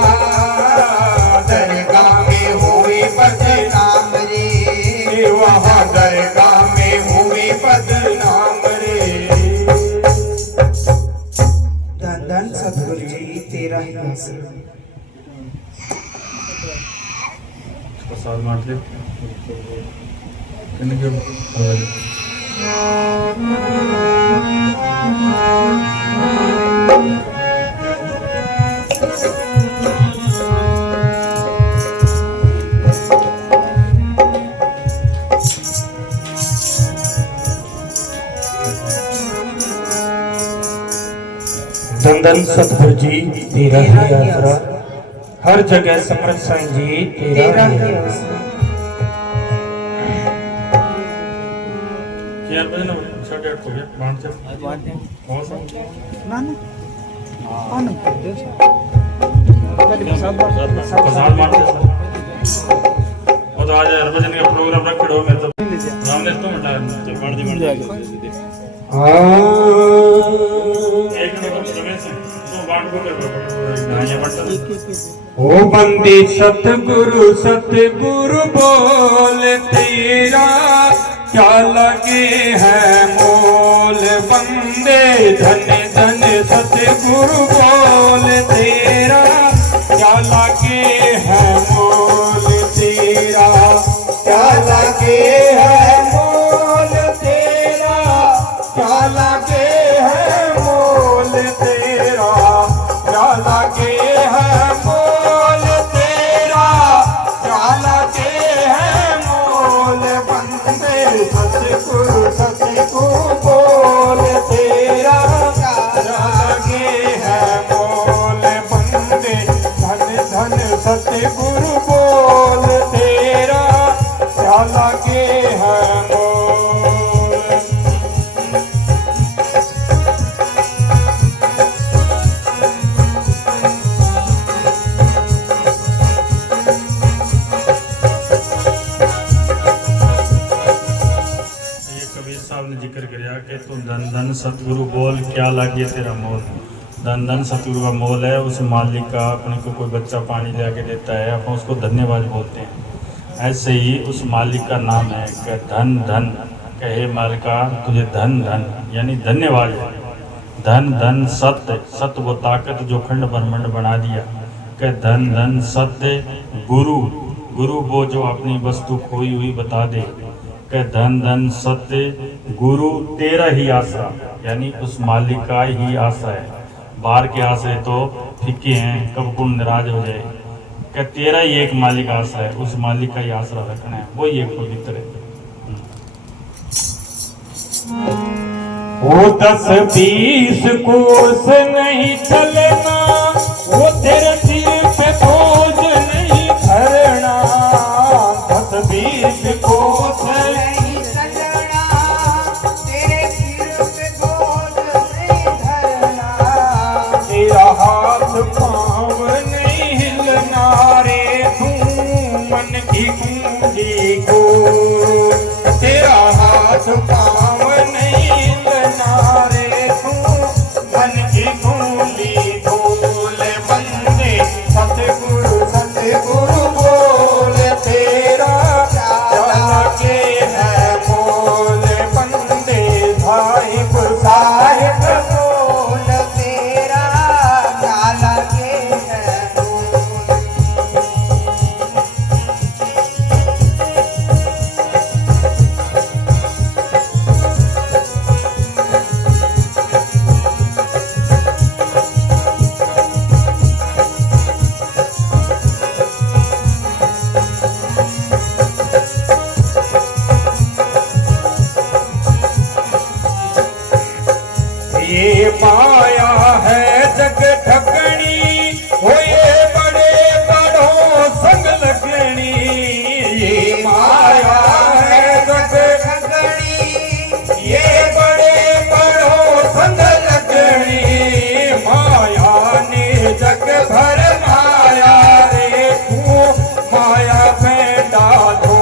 दरगाह में हुए बदनाम रे। वहाँ दरगाह में हुए बदनाम रे। धन धन सतगुरु जी तेरा ही आशीर्वाद। प्रसाद मांटे किनके धन धन सतगुरु जी तेरा ही आसरा, हर जगह समर्थ साईं जी तेरा ही आसरा। क्या बजे ना 8:30 हो गया बांट से और सब प्रसाद मांटे और तो आज हरभजन का प्रोग्राम रख हो मैं तो रामने तो मिटा तो बांट दे एक मिनट रमेश तो बांट को कर ये बांट ओ बंदे सतगुरु बोल तेरा क्या लगे है मोल। बंदे धन धन सतगुरु बोल तेरा क्या लगे है मोल तेरा। क्या लगे है मोल तेरा क्या लगे है मोल तेरा। क्या लगे है मोल तेरा क्या लगे है मोल। बंदे सतगुरु बोल तेरा सतगुरु बोल तेरा क्या लागे है मोल। कबीर साहब ने जिक्र किया कि तू धन धन सतगुरु बोल क्या लागे तेरा मोल। धन धन सतगुरु का मोल है उस मालिक का। अपने को कोई बच्चा पानी ले आके देता है अपन उसको धन्यवाद बोलते हैं। ऐसे ही उस मालिक का नाम है कि धन धन कहे मालिका तुझे धन धन यानी धन्यवाद। धन धन सत्य सत्य वो ताकत जो खंड ब्रह्मांड बना दिया। कि धन धन सत्य गुरु गुरु वो जो अपनी वस्तु खोई हुई बता दे। कि धन धन सत्य गुरु तेरा ही आसरा यानी उस मालिक का ही आसरा है। बाहर के आसरे तो फिक्के हैं कब कौन नाराज हो जाए। कि तेरा ही एक मालिक आसरा है उस मालिक का ही आसरा रखना है वही एक पवित्र है। वो 10-20 कोस नहीं चलना वो तेरे सिर पे बोझ नहीं धरना। 10-20 कोस नहीं चलना तेरे सिर पे बोझ नहीं धरना। तेरा हाथ पाँव नहीं हिलना रे तू मन की कुंजी को। तेरा हाथ पाँव नहीं हिलना रे तू मन की कुंजी बोल। बंदे सतगुरु सतगुरु बोल तेरा क्या लागे है मोल। बंदे साहिब साहिब बोल तेरा क्या लागे है मोल। ये माया है जग ठगनी हो ये बड़े बड़ों संग लगनी। ये माया है जग ठगनी ये बड़े बड़ों संग लगनी। माया ने जग भर माया रे तू माया में डालो।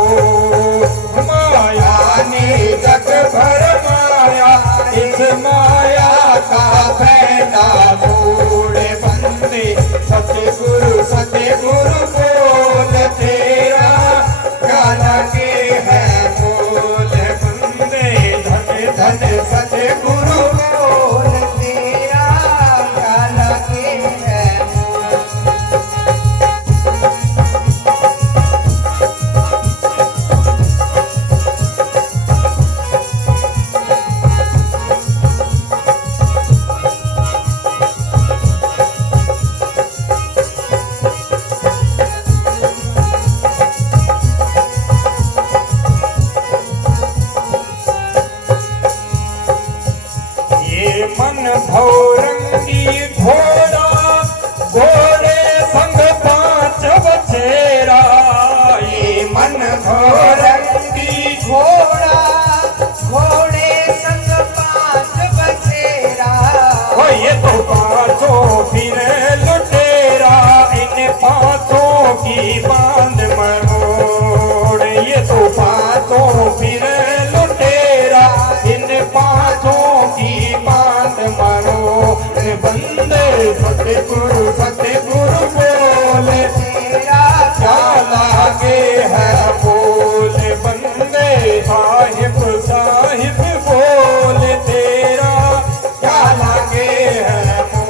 माया ने जग भर माया इस माया का फैला छोड़े। बंदे सतगुरु सतगुरु बोल तेरा क्या लागे है बोल। बंदे धन धन सतगुरु बोल तेरा क्या लागे है मोल। ये मन भौरंगी घोड़ा घोड़े संग पांच बचेरा। ये मन भौरंगी घोड़ा घोड़े संग पांच बछेरा। ओ ये तो पांचों फिर लुटेरा। इन पांचों की बांध मरोड़। ये तो पांचों फिर लुटेरा। इन पांचों की बांध मरोड़। बंदे सतगुरु सतगुरु बोल तेरा क्या लागे है बोल। बंदे साहिब साहिब बोल तेरा क्या लागे है मोल।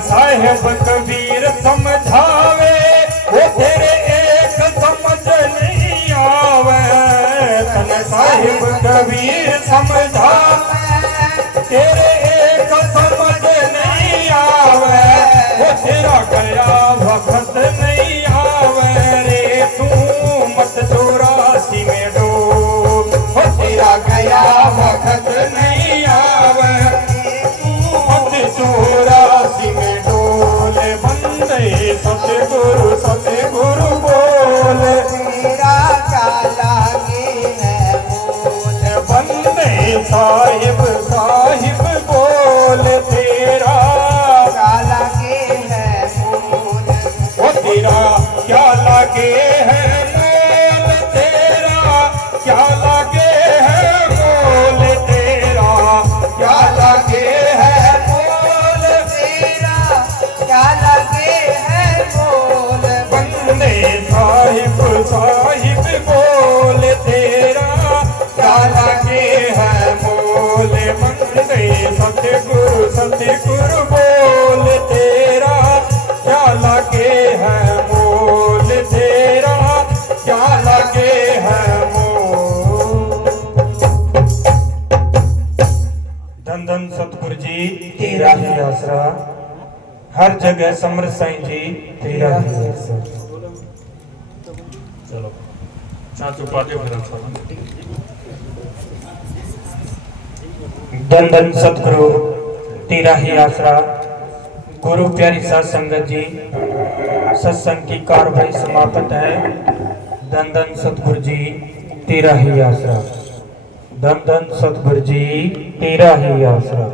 साहेब कबीर समझावे वो तेरे एक समझ नहीं आवे तन साहिब कबीर समझावे तेरे एक समझ नहीं आवे वो तेरा गया वक्त नहीं आवे रे तू मत 84 में डोल वो तेरा गया वक्त नहीं आवे तू मत 84 में डोल बंदे सतगुरु बोल तेरा क्या लागे है बोल बंदे साहिब बोल तेरा क्या लागे है बोल वो तेरा क्या लागे है मोल तेरा क्या लागे है मोल तेरा क्या लागे है मोल तेरा क्या लागे है बोल बंदे साहिब बोल तेरा क्या लागे है मोल बंदे सतगुरु बोल तेरा क्या लागे है मोल तेरा क्या लागे है मोल धन धन सतगुरु जी तेरा ही आसरा, हर जगह समर्थ साईं जी तेरा ही आसरा। चलो चाचू पाटियो फिर हम सब धन धन सतगुरु तेरा ही आसरा। गुरु प्यारी साध संगत जी, सत्संग की कार्रवाई समाप्त है। धन धन सतगुरु जी तेरा ही आसरा। धन धन सतगुरु जी तेरा ही आसरा।